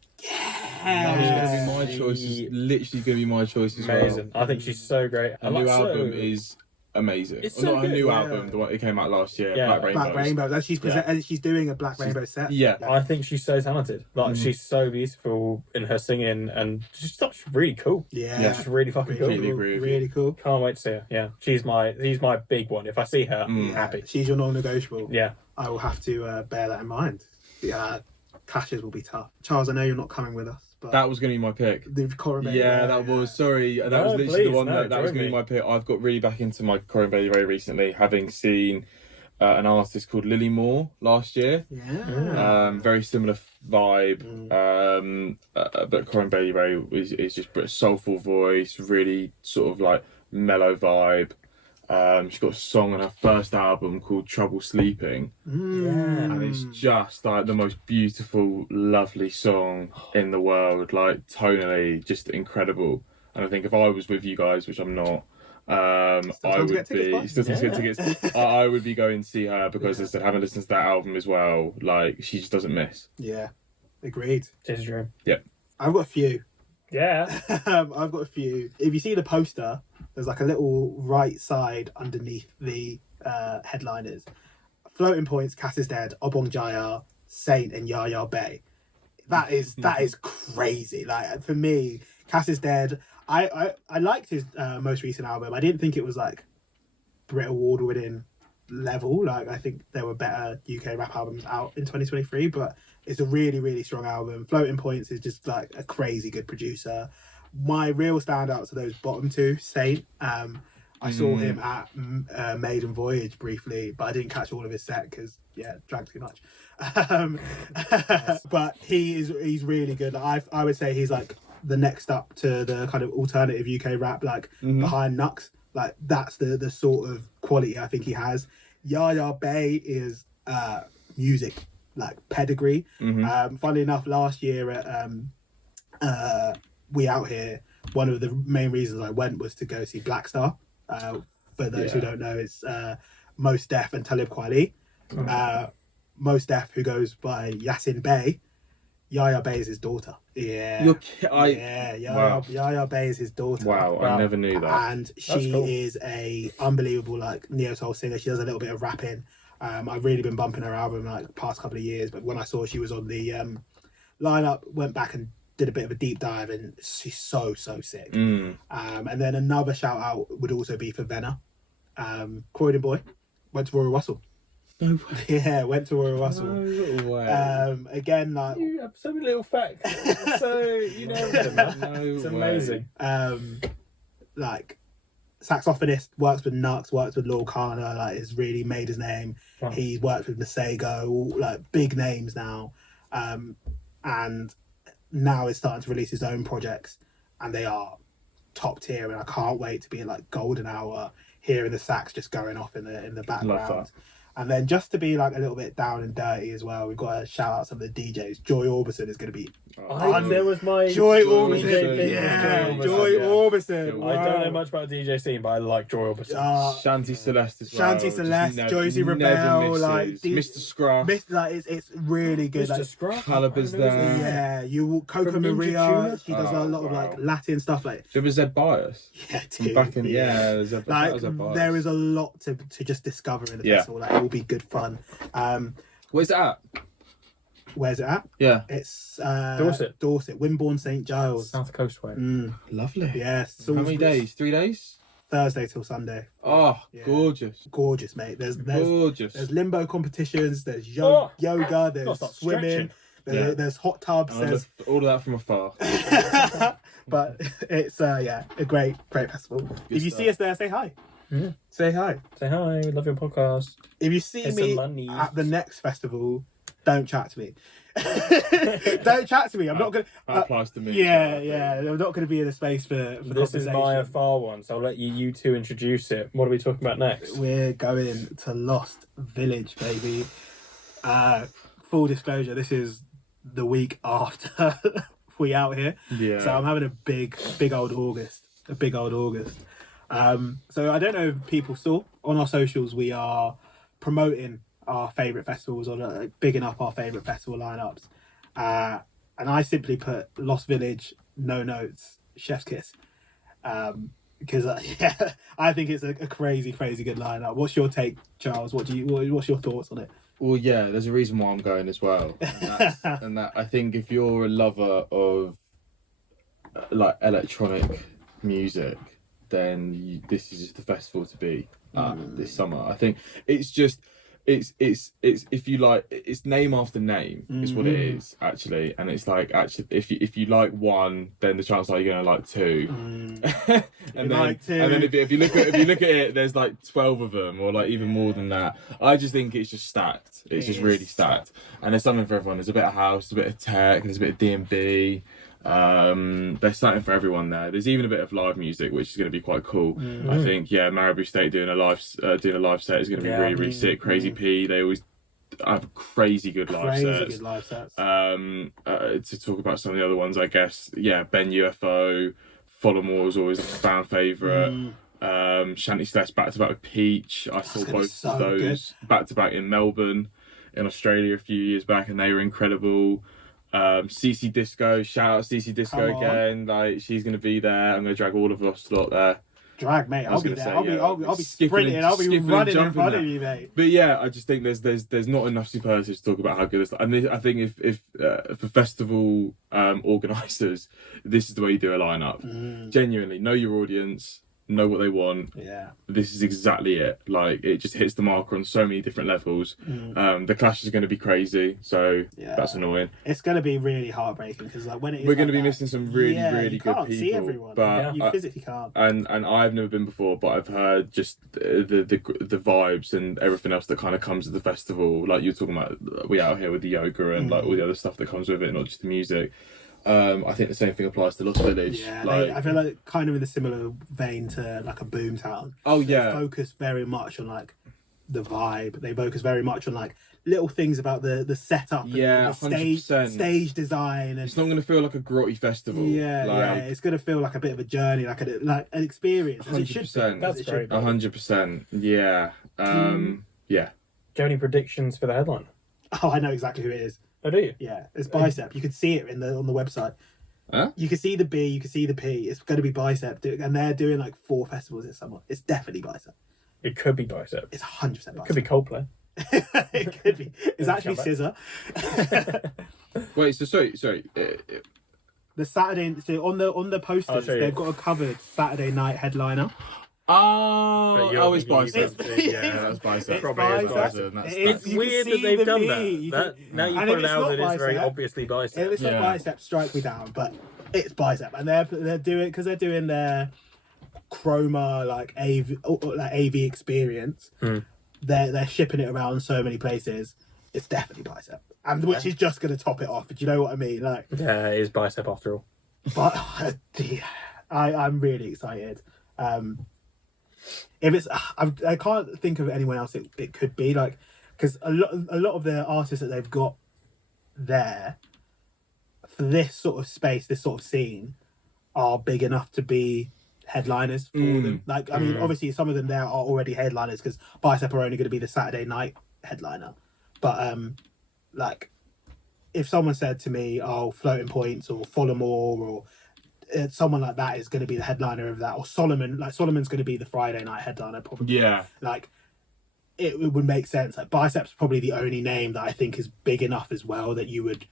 That was going to be my choice. It's literally going to be my choice as Amazing. well. I think she's so great. Her new album is amazing. It's Well, so not her good, new yeah. album, the one that came out last year, Yeah. Black Rainbows. And she's and she's doing a Black Rainbow set. Yeah. I think she's so talented. Like, she's so beautiful in her singing, and she's really cool. Yeah. She's really fucking cool. Completely agree with you. Really cool. Can't wait to see her. Yeah, she's my big one. If I see her, I'm happy. She's your non-negotiable. Yeah. I will have to bear that in mind. Yeah, clashes will be tough. Charles, I know you're not coming with us, but That was going to be my pick. the Corin Bailey Yeah, Ray, that was. yeah. Sorry, that No, was literally please, the one no, that was join going to be me. my pick. I've got really back into my Corin Bailey Ray recently, having seen an artist called Lily Moore last year. Yeah. Very similar vibe, but Corin Bailey Ray is just a soulful voice, really sort of like mellow vibe. She's got a song on her first album called Trouble Sleeping, and it's just like the most beautiful, lovely song in the world, like tonally just incredible. And I think if I was with you guys, which I'm not, I time to would get tickets, be boy. still time to get tickets. I would be going to see her because I said, having listened to that album as well, like, she just doesn't miss. Yeah. Agreed. It's a dream. I've got a few. Yeah. I've got a few. If you see the poster, there's like a little right side underneath the headliners. Floating Points, Cass is Dead, Obong Jaya, Saint, and Yaya Bay. That is crazy. Like, for me, Cass is Dead. I liked his most recent album. I didn't think it was like Brit Award winning level. Like, I think there were better UK rap albums out in 2023, but it's a really, really strong album. Floating Points is just like a crazy good producer. My real standouts are those bottom two. Saint, I saw him at Maiden Voyage briefly, but I didn't catch all of his set because drank too much. But he's really good. Like, I would say he's like the next up to the kind of alternative UK rap, like behind Nux. Like, that's the sort of quality I think he has. Yaya Bay is music, like pedigree. Funnily enough, last year at We Out Here, one of the main reasons I went was to go see Black Star. For those who don't know, it's Mos Def and Talib Kweli. Mos Def, who goes by Yasin Bey. Yaya Bay is his daughter. Wow. Yaya Bay is his daughter. Wow, I never knew that. And she is a unbelievable like neo soul singer. She does a little bit of rapping. I've really been bumping her album like the past couple of years, but when I saw she was on the lineup, went back and did a bit of a deep dive, and she's so sick. And then another shout out would also be for Venna. Croydon boy, went to Royal Russell. No way. Yeah, went to Royal Russell. No way. Again, like, You have so many little facts. So you know everything, man. No It's way. amazing. like saxophonist, works with Nux, works with Lil Kana, like, has really made his name. Wow. He's worked with Masego, all like big names now, and now is starting to release his own projects, and they are top tier. And I can't wait to be in like golden hour, hearing the sax just going off in the background. And then just to be like a little bit down and dirty as well, we've got to shout out some of the DJs. Joy Orbison is going to be There was my Joy Orbison, Orbison. yeah. Joy Orbison. Yeah. I don't know much about the DJ scene, but I like Joy Orbison. Shanty Celeste as well. Shanty Just Celeste, never- Josie never Rebel, misses. like Mr. Scruff. Like, it's really good. Mr. Like, Scruff. Calabar's there. yeah, you Coca From Ninja Maria. Tuna? She does a lot of like wow. Latin stuff. Like, Do you remember Zed Bias? yeah, From dude, back in Zed like, Bias. there is a lot to just discover in the festival. Like, it will be good fun. Where's it at? Where's it at? Yeah. It's Dorset. Wimborne, St Giles. South Coast way. Lovely. Yes. How many days? 3 days? Thursday till Sunday. Oh, Yeah. gorgeous. Gorgeous, mate. There's Gorgeous. limbo competitions. There's Oh, yoga. gotta There's stop swimming. Yeah. There's hot tubs. And I There's looked all of that from afar. but it's a great festival. If you see us there, say hi. Yeah. Say hi. Say hi. Love your podcast. If you see It's me a money. at the next festival, don't chat to me. Don't chat to me. I'm not gonna. That applies to me. Yeah. I'm not gonna be in a space for This is my far one, so I'll let you two introduce it. What are we talking about next? We're going to Lost Village, baby. Full disclosure, this is the week after we out here. Yeah. So I'm having a big old August. So I don't know if people saw on our socials, we are promoting our favourite festivals or bigging up our favourite festival lineups. And I simply put Lost Village, No Notes, Chef's Kiss. Because I think it's a crazy good lineup. What's your take, Charles? What's your thoughts on it? Well, yeah, there's a reason why I'm going as well, and that I think if you're a lover of like electronic music, then this is just the festival to be this summer. I think it's just it's if you like, it's name after name is what it is actually, and it's like actually if you like one, then the chances are you're gonna like two, and then if you look at it, there's like 12 of them or like even more than that. I just think it's just stacked. It's just really stacked, and there's something for everyone. There's a bit of house, a bit of tech, there's a bit of D&B. There's something for everyone there. There's even a bit of live music, which is going to be quite cool. I think Marabou State doing a live set is going to be really sick. Crazy P, they always have crazy good live sets. To talk about some of the other ones, I guess Ben UFO, Follow is always a fan favourite. Shanty Steps back to back with Peach. I saw both of those back to back in Melbourne in Australia a few years back, and they were incredible. CC Disco, shout out CC Disco again. Like, she's gonna be there. I'm gonna drag all of us lot there. Drag, mate. I'll be there. I'll be sprinting. I'll be running in front of you, mate. But yeah, I just think there's not enough superlatives to talk about how good this. And I think if for festival organisers, this is the way you do a lineup. Genuinely, know your audience. Know what they want. Yeah, this is exactly it. Like, it just hits the marker on so many different levels. The Clash is going to be crazy, so that's annoying. It's going to be really heartbreaking because like when it is, we're going to be missing some really good people. You can't see everyone, but you physically can't. And I've never been before, but I've heard just the vibes and everything else that kind of comes with the festival. Like you're talking about, we out here with the yoga and like all the other stuff that comes with it, not just the music. I think the same thing applies to Lost Village. Yeah, I feel like kind of in a similar vein to like a Boomtown. Oh yeah, they focus very much on like the vibe. They focus very much on like little things about the setup. Yeah, and the stage design. And it's not going to feel like a grotty festival. Yeah, it's going to feel like a bit of a journey, like an experience. 100%. That's great. 100%. Yeah. Yeah. Do you have any predictions for the headline? Oh, I know exactly who it is. Oh, do you? Yeah, it's Bicep. You could see it on the website. Huh? You can see the B, you can see the P. It's going to be Bicep, and they're doing like 4 festivals this summer. It's definitely Bicep. It could be Bicep. It's 100% Bicep. It could be Coldplay. It could be. It's actually Scissor. Wait, so sorry. The Saturday, so on the posters, they've got a covered Saturday night headliner. It's Bicep. That's Bicep. It's weird that they've done that. Now you put it out that it's very obviously Bicep. If it's not Bicep, strike me down. But it's Bicep, and they're doing their Chroma like AV experience. They're shipping it around so many places. It's definitely Bicep, and which is just going to top it off. Do you know what I mean? Like, yeah, it is Bicep after all. But I'm really excited. If it's, I can't think of anyone else it could be, like, because a lot of the artists that they've got there for this sort of space, this sort of scene, are big enough to be headliners for them. Like, I mean, obviously some of them there are already headliners because Bicep are only going to be the Saturday night headliner. But like, if someone said to me, "Oh, Floating Points or Follow More," or someone like that is going to be the headliner of that, or Solomon's going to be the Friday night headliner probably. Yeah, like it would make sense. Like, Bicep's probably the only name that I think is big enough as well that you would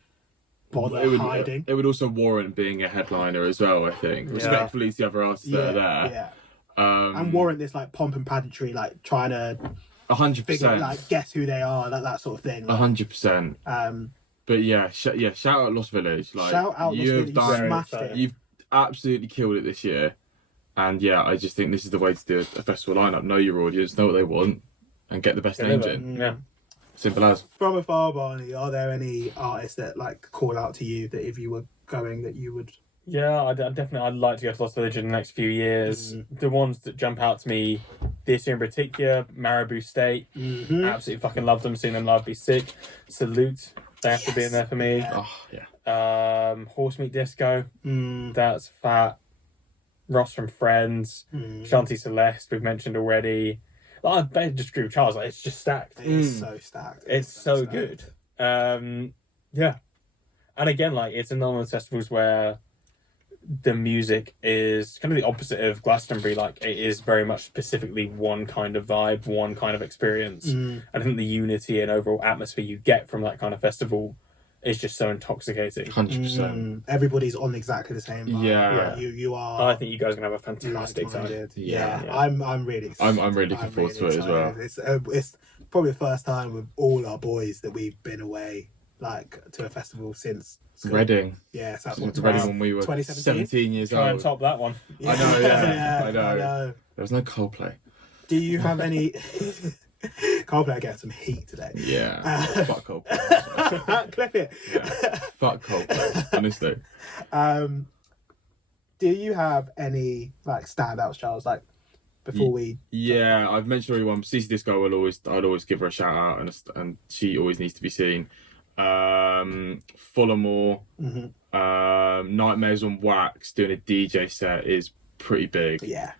bother hiding. It would also warrant being a headliner as well, I think. Respectfully to the other artists that are there. Yeah. And warrant this like pomp and pageantry, like trying to 100% like guess who they are, like that sort of thing. 100%. But shout out Lost Village. Like, shout out Lost Village. You've absolutely killed it this year, and I just think this is the way to do a festival lineup. Know your audience, know what they want, and get the best names in. Simple as. From afar, Barney, are there any artists that like call out to you that if you were going that you would? Yeah, I'd like to go to Lost Village in the next few years. The ones that jump out to me this year in particular, Marabou State, absolutely fucking love them. Seeing them live be sick. Salute, they have to be in there for me. Oh yeah. Horse Meat Disco, that's fat. Ross from Friends, Shanti Celeste, we've mentioned already. I just agree with Charles. Like, it's just stacked. It's so stacked. It's so good. Yeah, and again, like it's another one of those festivals where the music is kind of the opposite of Glastonbury. Like it is very much specifically one kind of vibe, one kind of experience. And I think the unity and overall atmosphere you get from that kind of festival is just so intoxicating. 100%. Everybody's on exactly the same vibe. Yeah. You are. I think you guys are gonna have a fantastic time. Yeah. I'm really excited. I'm really looking forward to it as well. It's probably the first time with all our boys that we've been away like to a festival since school. Reading. Yeah, so that's Went to Reading when we were 17 years Try and old. top that one. I know, yeah. I know. I know. There was no Coldplay. Do you have any? Carlray getting some heat today. Yeah. Fuck Coldplay. Clip it. Yeah. Fuck Coldplay. Honestly. Do you have any like standouts, Charles? Like before we. Yeah, I've mentioned already one. CC Disco I'd always give her a shout out, and she always needs to be seen. Fullermore, Nightmares on Wax doing a DJ set is pretty big. Yeah.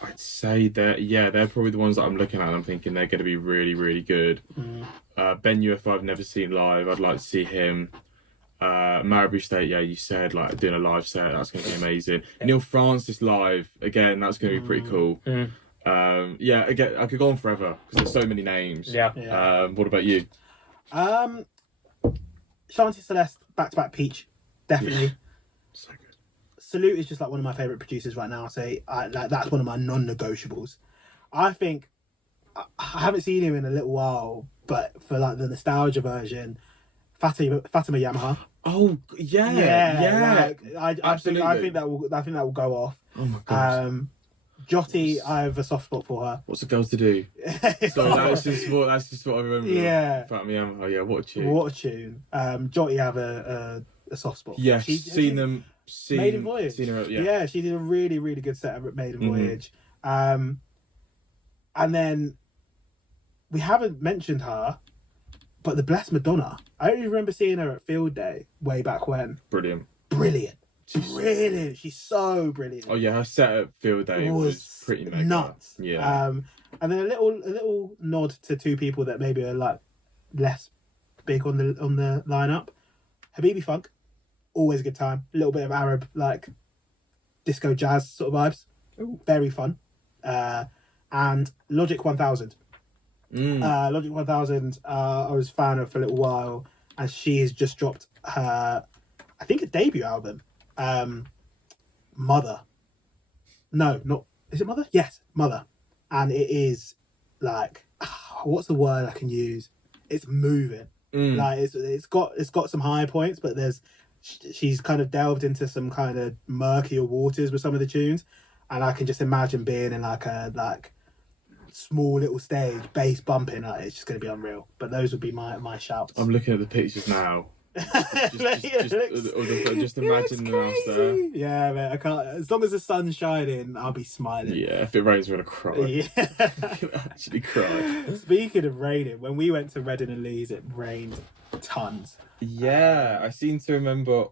I'd say they're probably the ones that I'm looking at and I'm thinking they're going to be really, really good. Ben UFO I've never seen live. I'd like to see him. Marabou State, yeah, you said like doing a live set, that's going to be amazing. Neil Francis live, again, that's going to be pretty cool. Yeah, again, I could go on forever because there's so many names. Yeah. What about you? Shanti Celeste, back-to-back Peach, definitely. Yeah. So good. Salute is just like one of my favourite producers right now. So that's one of my non-negotiables. I think I haven't seen him in a little while, but for like the nostalgia version, Fatima Yamaha. Oh yeah. Like, I think that will go off. Oh my god. Jotty, I have a soft spot for her. What's the girls to do? So that's just what I remember. Yeah. Oh yeah, what a tune. What a tune. Jotty have a soft spot. Yeah, seen them. Maiden Voyage. Seen her, yeah, she did a really, really good set at Maiden Voyage. And then we haven't mentioned her, but the Blessed Madonna. I only remember seeing her at Field Day way back when. Brilliant. She's so brilliant. Oh yeah, her set at Field Day was pretty mega. Nuts. Yeah. And then a little nod to two people that maybe are like less big on the lineup. Habibi Funk, always a good time. A little bit of Arab like disco jazz sort of vibes. Ooh. Very fun. And Logic 1000. Logic 1000. I was a fan of for a little while, and she has just dropped her, I think, a debut album. Mother. No, not. Is it Mother? Yes, Mother. And it is like, what's the word I can use? It's moving. Like it's got some high points, but she's kind of delved into some kind of murkier waters with some of the tunes, and I can just imagine being in like a small little stage, bass bumping. Like, it's just going to be unreal. But those would be my shouts. I'm looking at the pictures now. Just imagine them downstairs. Yeah, man, I can't. As long as the sun's shining, I'll be smiling. Yeah, if it rains, we're gonna cry. Yeah, actually cry. Speaking of raining, when we went to Reading and Leeds, it rained tons. Yeah, I seem to remember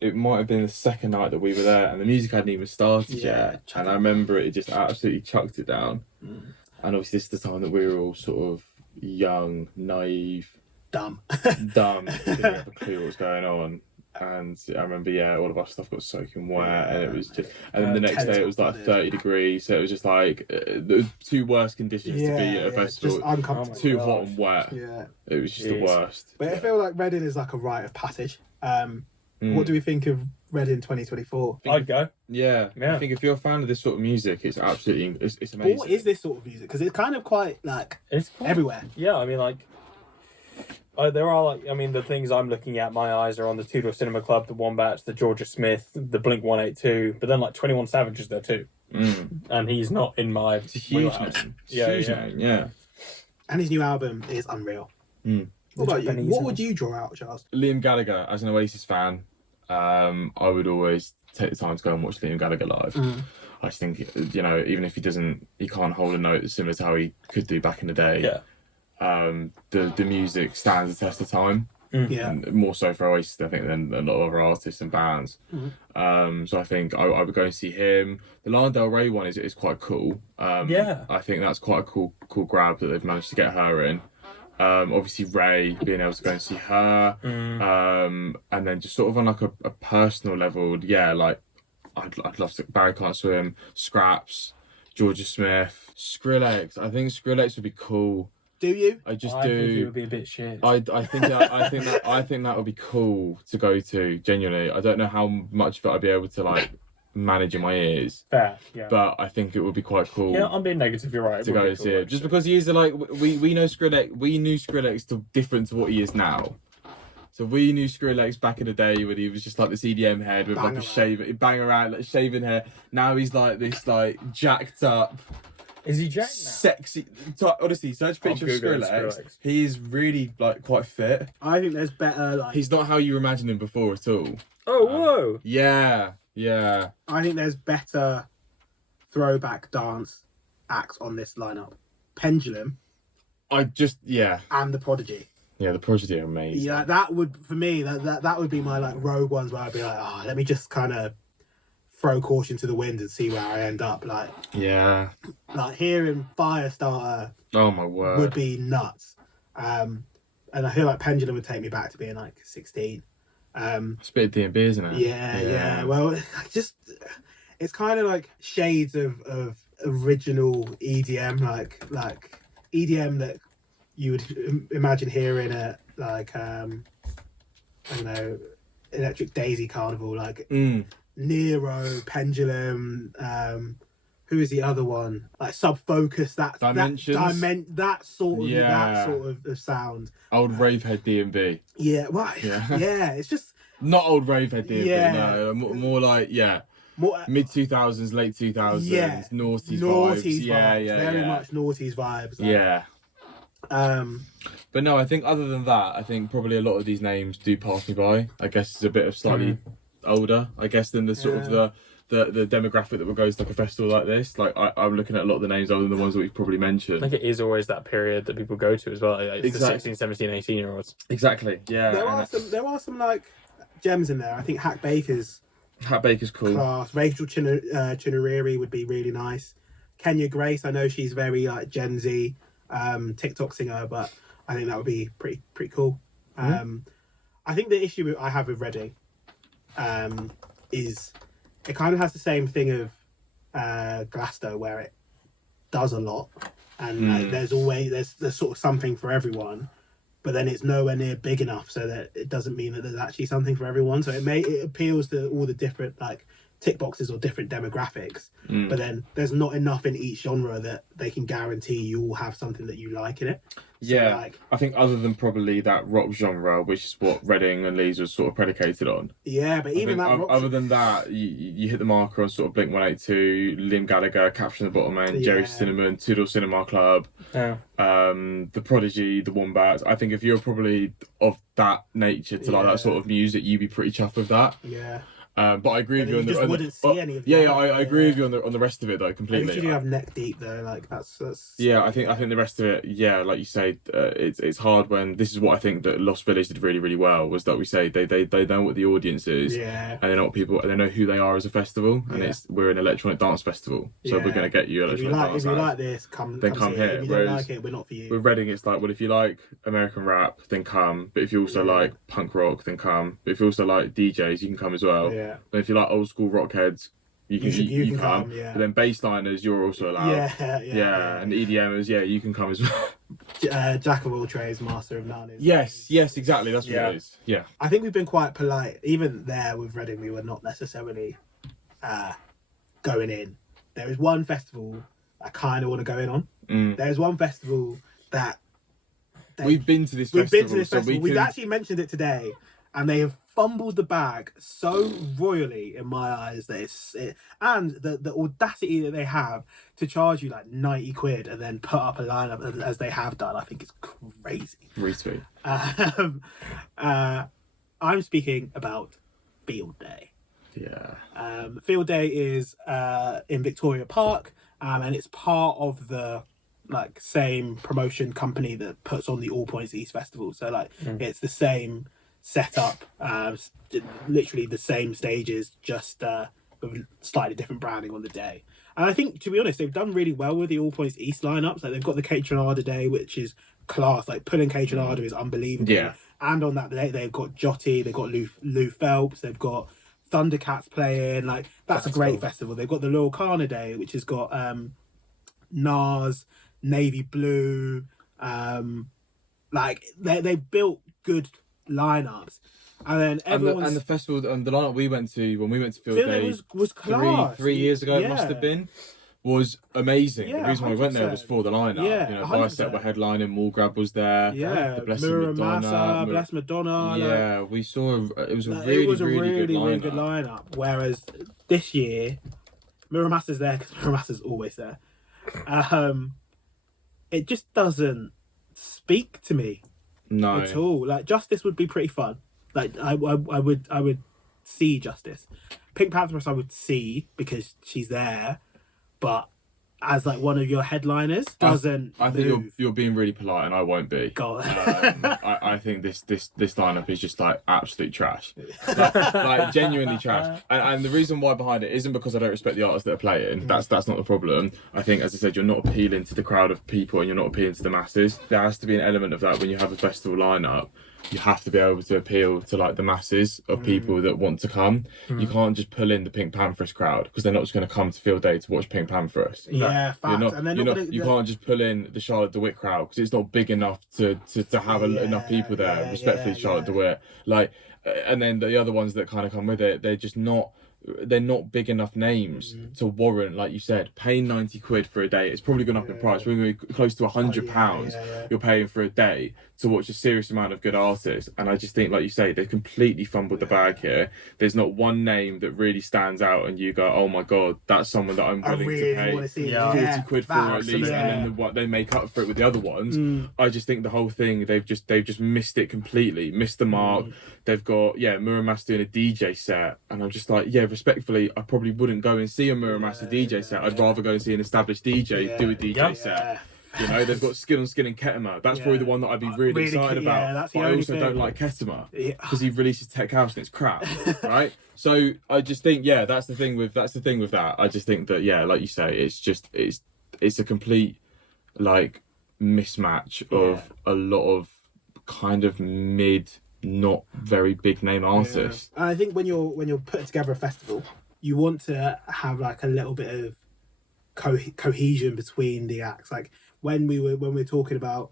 it might have been the second night that we were there, and the music hadn't even started yet. And I remember it just absolutely chucked it down. And obviously, this is the time that we were all sort of young, naive. Dumb. Didn't have a clue what was going on, and I remember all of our stuff got soaking wet, and it was just. And then the next day it was like 30 degrees, so it was just like the two worst conditions to be at a festival. Just uncomfortable. Too hot and wet. Yeah, it was just the worst. But I feel like Reading is like a rite of passage. What do we think of Reading 2024? I'd go. Yeah. I think if you're a fan of this sort of music, it's absolutely it's amazing. But what is this sort of music? Because it's kind of quite like it's cool. Everywhere. Yeah, I mean like. There are the things I'm looking at, my eyes are on the Two-Door Cinema Club, the Wombats, the Georgia Smith, the Blink 182, but then like 21 Savage is there too. And he's not in my It's a huge name. Yeah. And his new album is unreal. What about you? What would you draw out, Charles? Liam Gallagher, as an Oasis fan, I would always take the time to go and watch Liam Gallagher live. I just think, you know, even if he can't hold a note similar to how he could do back in the day. The music stands the test of time. And more so for Oasis, I think, than a lot of other artists and bands. So I think I would go and see him. The Lana Del Rey one is quite cool. I think that's quite a cool grab that they've managed to get her in. Obviously Ray, being able to go and see her, and then just sort of on like a personal level, like I'd love to. Barry Can't Swim, Scraps, Georgia Smith, Skrillex. I think Skrillex would be cool. Do you? I think it would be a bit shit. I think that would be cool to go to. Genuinely, I don't know how much of it I'd be able to like manage in my ears. Fair, yeah. But I think it would be quite cool. Yeah, I'm being negative. You're right. To go and see it, just because he is like we know Skrillex. We knew Skrillex to different to what he is now. So we knew Skrillex back in the day when he was just like this EDM head with like a bang around, like shaving hair. Now he's like this like jacked up. Is he jacked now? Sexy. Honestly, search a picture of Skrillex. He is really like quite fit. I think there's better like. He's not how you imagined him before at all. Oh whoa! Yeah. I think there's better throwback dance acts on this lineup. Pendulum. And The Prodigy. Yeah, The Prodigy are amazing. Yeah, that would for me that would be my like rogue ones where I'd be like, let me just kind of throw caution to the wind and see where I end up. Like hearing Firestarter. Oh my word. Would be nuts. And I feel like Pendulum would take me back to being like 16. It's a bit of D&B, isn't it? Yeah. Well, it's kind of like shades of original EDM, like EDM that you would imagine hearing at like I don't know, Electric Daisy Carnival, like Nero, Pendulum. Who is the other one? Like Subfocus. That Dimensions. That sort of sound. Old Ravehead D&B. Yeah, well, yeah. It's just not old Ravehead D&B. Yeah. No, more like mid 2000s, late 2000s. Yeah, noughties vibes. Yeah, very much noughties vibes. Like. Yeah. But no, I think other than that, I think probably a lot of these names do pass me by. I guess it's a bit of slightly older, I guess, than the sort of the demographic that would go to like a festival like this. Like I'm looking at a lot of the names other than the ones that we've probably mentioned. I think it is always that period that people go to as well. Like, it's the 16, 17, 18-year-olds. Exactly. Yeah. There are some like gems in there. I think Hack Baker's cool. Class. Rachel Chinariri would be really nice. Kenya Grace, I know she's very like Gen Z TikTok singer, but I think that would be pretty cool. I think the issue I have with Reading is it kind of has the same thing of Glastonbury, where it does a lot and like, there's sort of something for everyone, but then it's nowhere near big enough so that it doesn't mean that there's actually something for everyone. So it appeals to all the different like tick boxes or different demographics, but then there's not enough in each genre that they can guarantee you will have something that you like in it. So I think other than probably that rock genre, which is what Reading and Leeds was sort of predicated on. Yeah, but even that rock other than that, you hit the marker on sort of Blink-182, Liam Gallagher, Capture the Bottom End, Jerry Cinnamon, Toodle Cinema Club, The Prodigy, The Wombats. I think if you're probably of that nature to like that sort of music, you'd be pretty chuffed with that. Yeah. But I agree with you on the. Wouldn't see any of I agree with you on the rest of it though completely. You do have Neck Deep though, like that's. Yeah, I think the rest of it, like you say, it's hard when this is what I think that Lost Village did really really well was that we say they know what the audience is, and they know what people and they know who they are as a festival, and we're an electronic dance festival, so we're gonna get you electronic dance. If you like this, come here. If you don't like it, we're not for you. With Reading, it's like, well, if you like American rap, then come. But if you also like punk rock, then come. But if you also like DJs, you can come as well. Yeah. But if you like old school rock heads, you can come. Yeah. But then bassliners, you're also allowed. And EDMers, you can come as well. Jack of all trades, master of none. Yes, exactly. That's what it is. Yeah. I think we've been quite polite. Even there with Reading, we were not necessarily going in. There is one festival I kind of want to go in on. There's one festival that we've been to this festival. We've actually mentioned it today, and they have fumbled the bag so royally in my eyes that and the audacity that they have to charge you like 90 quid and then put up a lineup as they have done, I think it's crazy. Retweet. I'm speaking about Field Day. Yeah. Field Day is in Victoria Park, and it's part of the like same promotion company that puts on the All Points East Festival. So like it's the same setup, literally the same stages, just with slightly different branding on the day. And I think, to be honest, they've done really well with the All Points East lineups. Like they've got the Kate Trinada Day, which is class. Like pulling Kate Trinada is unbelievable. Yeah. And on that day, they've got Jotty, they've got Lou Phelps, they've got Thundercats playing. Like that's a great cool. festival. They've got the Lil Kana Day, which has got Nas, Navy Blue. Like they've built good lineups, and then everyone's... and the festival and the lineup we went to when we went to Field Field Day Day was class. three years ago, Yeah. it must have been, was amazing. Yeah, the reason why we went there was 100%. for the lineup. Yeah, you know, 100%. Bicep were headlining, Mall Grab was there. Yeah, the Blessed Muramasa, Madonna, Blessed Madonna. Yeah, we saw. It was a Like, really, it was a really really good good lineup. lineup. Whereas this year, Muramasa's there because Muramasa's always there. It just doesn't speak to me No, at all. Like Justice would be pretty fun. Like I would see Justice. Pink Pantheress I would see because she's there, but as like one of your headliners doesn't. I think you're being really polite, and I won't be. God. I think this lineup is just like absolute trash, like genuinely trash. And the reason why behind it isn't because I don't respect the artists that are playing. That's not the problem. I think, as I said, you're not appealing to the crowd of people, and you're not appealing to the masses. There has to be an element of that when you have a festival lineup. You have to be able to appeal to like the masses of people that want to come. You can't just pull in the Pink Pantheress crowd because they're not just going to come to Field Day to watch Pink Pantheress. Yeah, facts. And they're not gonna, You can't just pull in the Charlotte DeWitt crowd because it's not big enough to have enough people there. Respectfully, Charlotte DeWitt. Like, and then the other ones that kind of come with it, they're not big enough names to warrant, like you said, paying 90 quid for a day. It's probably gone up in price. We're close to £100 you're paying for a day to watch a serious amount of good artists. And I just think, like you say, they completely fumbled the bag here. There's not one name that really stands out and you go, oh my God, that's someone that I'm willing to pay 40 quid for at least. And then they make up for it with the other ones. I just think the whole thing, they've just missed it completely, missed the mark. They've got, Muramasa doing a DJ set. And I'm just like, respectfully, I probably wouldn't go and see a Muramasa DJ set. I'd rather go and see an established DJ do a DJ set. You know, they've got Skin on Skin and Ketama. That's probably the one that I'd be really excited about. That's but the I only also thing. don't like Ketama because he releases tech house and it's crap, right? So I just think, that's the thing with that. I just think that, like you say, it's a complete like mismatch of a lot of kind of mid, not very big name artists. And I think when you're putting together a festival, you want to have like a little bit of cohesion between the acts. Like when we're talking about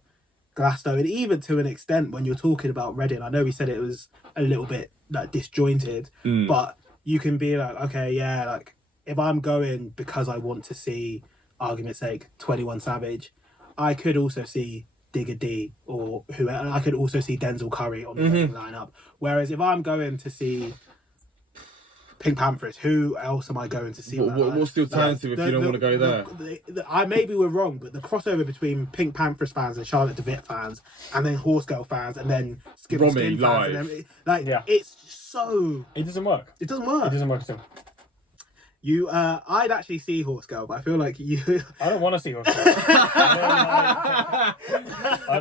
Glastonbury, and even to an extent when you're talking about Reading, I know we said it was a little bit like disjointed, but you can be like, okay, like if I'm going because I want to see, argument's sake, 21 Savage, I could also see Digger D or whoever. I could also see Denzel Curry on the lineup. Whereas if I'm going to see Pink Pantheress, who else am I going to see? What's the alternative if you don't want to go there? I maybe we're wrong, but the crossover between Pink Pantheress fans and Charlotte DeWitt fans, and then Horse Girl fans, and then Skin on Skin fans, and then, it's so. It doesn't work. It doesn't work. It doesn't work at all. I'd actually see Horse Girl, but I feel like you. I don't want to see Horse Girl.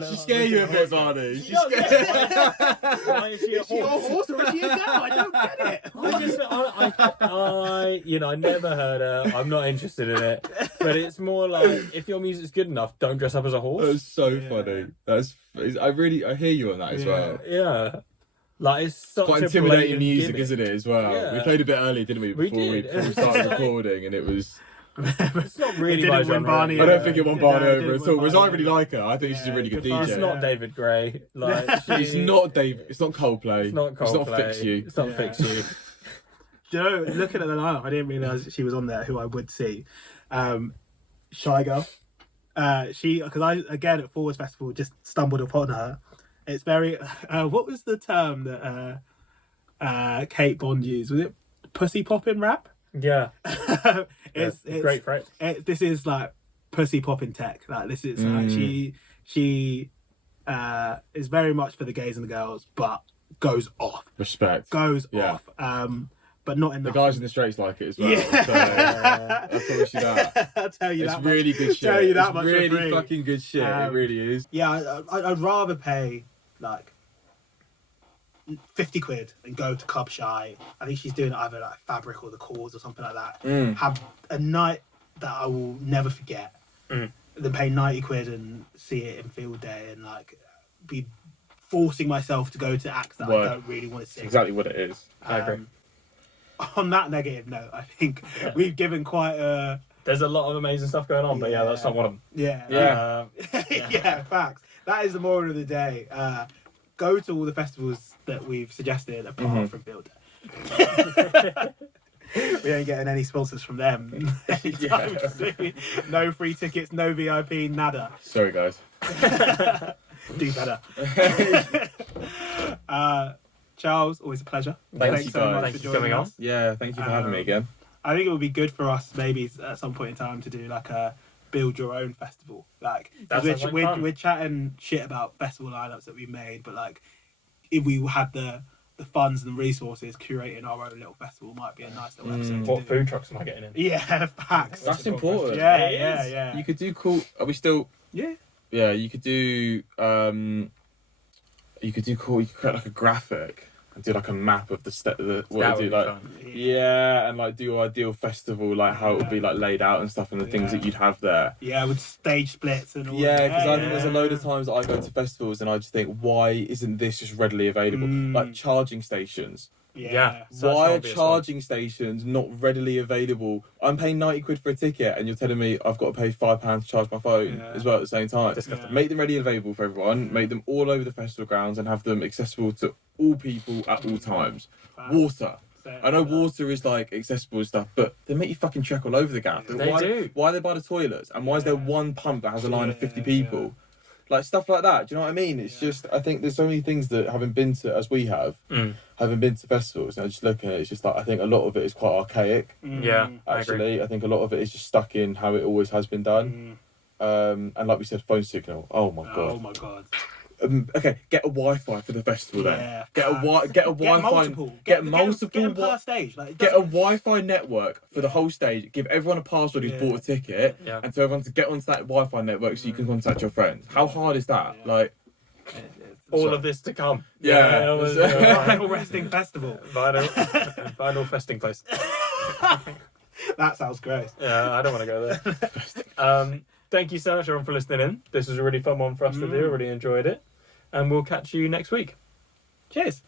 She scare you a bit, Barney. She Why is she a Is she a horse? horse or is she a girl? I don't get it. I never heard her. I'm not interested in it. But it's more like, if your music's good enough, don't dress up as a horse. That's so funny. I hear you on that as well. Yeah. Like, it's such Quite a intimidating blatant music, gimmick. isn't it, as well? Yeah. We played a bit early, didn't we, before we started recording, and it was... It's not really It my didn't win genre. Barney I don't think it won Barney No, it over didn't at win all. Whereas I Barney really like her. I think she's a really good DJ. It's not David Gray. Like, It's not Dave. It's not Coldplay. It's not Coldplay. It's not Fix You. It's not Fix You. Do you know, looking at the lineup, I didn't realise she was on there, who I would see. Shy Girl. Because I, again, at Forwards Festival, just stumbled upon her. It's very... what was the term that Kate Bond used. Was it pussy popping rap? Yeah. It's great phrase. This is like pussy popping tech. Like this is like she is very much for the gays and the girls, but goes off. Respect. Goes Yeah. off. But not enough. The guys in the straights like it as well. Yeah. So, I promise you that. I'll tell you It's that really much. good shit. Tell you that It's much for really free. fucking good shit. It really is. Yeah, I'd rather pay like 50 quid and go to Club Shy. I think she's doing either like Fabric or The Cause or something like that. Have a night that I will never forget. Then pay 90 quid and see it in Field Day and like be forcing myself to go to acts that I don't really want to see. Exactly what it is. I agree. On that negative note, I think we've given quite a... There's a lot of amazing stuff going on, but yeah, that's not one of them. Yeah. Yeah, facts. That is the moral of the day. Go to all the festivals that we've suggested apart from Field Day. We ain't getting any sponsors from them. Anytime soon. No free tickets, no VIP, nada. Sorry, guys. Do better. Charles, always a pleasure. Thanks so much Thank for you for coming joining on. us. Yeah, thank you for having me again. I think it would be good for us maybe at some point in time to do like a build your own festival. Like, That sounds like fun. we're chatting shit about festival lineups that we made, but like if we had the funds and the resources, curating our own little festival might be a nice little episode. What to do. food trucks am I getting in? Yeah, facts. That's important. Yeah. You could do cool. Are we still? Yeah. Yeah, you could do. You could create like a graphic and do like a map of what That we would do, be like fun. yeah, and like do your ideal festival, like how it would be like laid out and stuff, and the things that you'd have there. Yeah, with stage splits and all Yeah, that. because I think there's a load of times that I go to festivals and I just think, why isn't this just readily available? Like charging stations. Yeah. Such an Why are obvious charging stations not readily available? I'm paying 90 quid for a ticket and you're telling me I've got to pay £5 to charge my phone as well at the same time. Disgusting. Make them ready and available for everyone, make them all over the festival grounds and have them accessible to all people at all times. Water. I know water is like accessible and stuff, but they make you fucking trek all over the gaff. They do. Why are they by the toilets? And why is there one pump that has a line of 50 people? Like stuff like that. Do you know what I mean? It's just, I think there's so many things that haven't been to, as we have, haven't been to festivals. And I just look at it, it's just like, I think a lot of it is quite archaic. Yeah, I agree. Actually, I think a lot of it is just stuck in how it always has been done. And like we said, phone signal. Oh my god. Oh my god. Okay, get a Wi-Fi for the festival then. Yeah, Get a Wi-Fi. Get multiple. Get them per stage. Like, Get a Wi-Fi network for the whole stage. Give everyone a password who's bought a ticket, and tell everyone to get onto that Wi-Fi network so you can contact your friends. How hard is that? Like, all of this to come. Final resting festival. Final festing place. That sounds great. Yeah, I don't want to go there. Thank you so much, everyone, for listening in. This was a really fun one for us to do. I really enjoyed it. And we'll catch you next week. Cheers.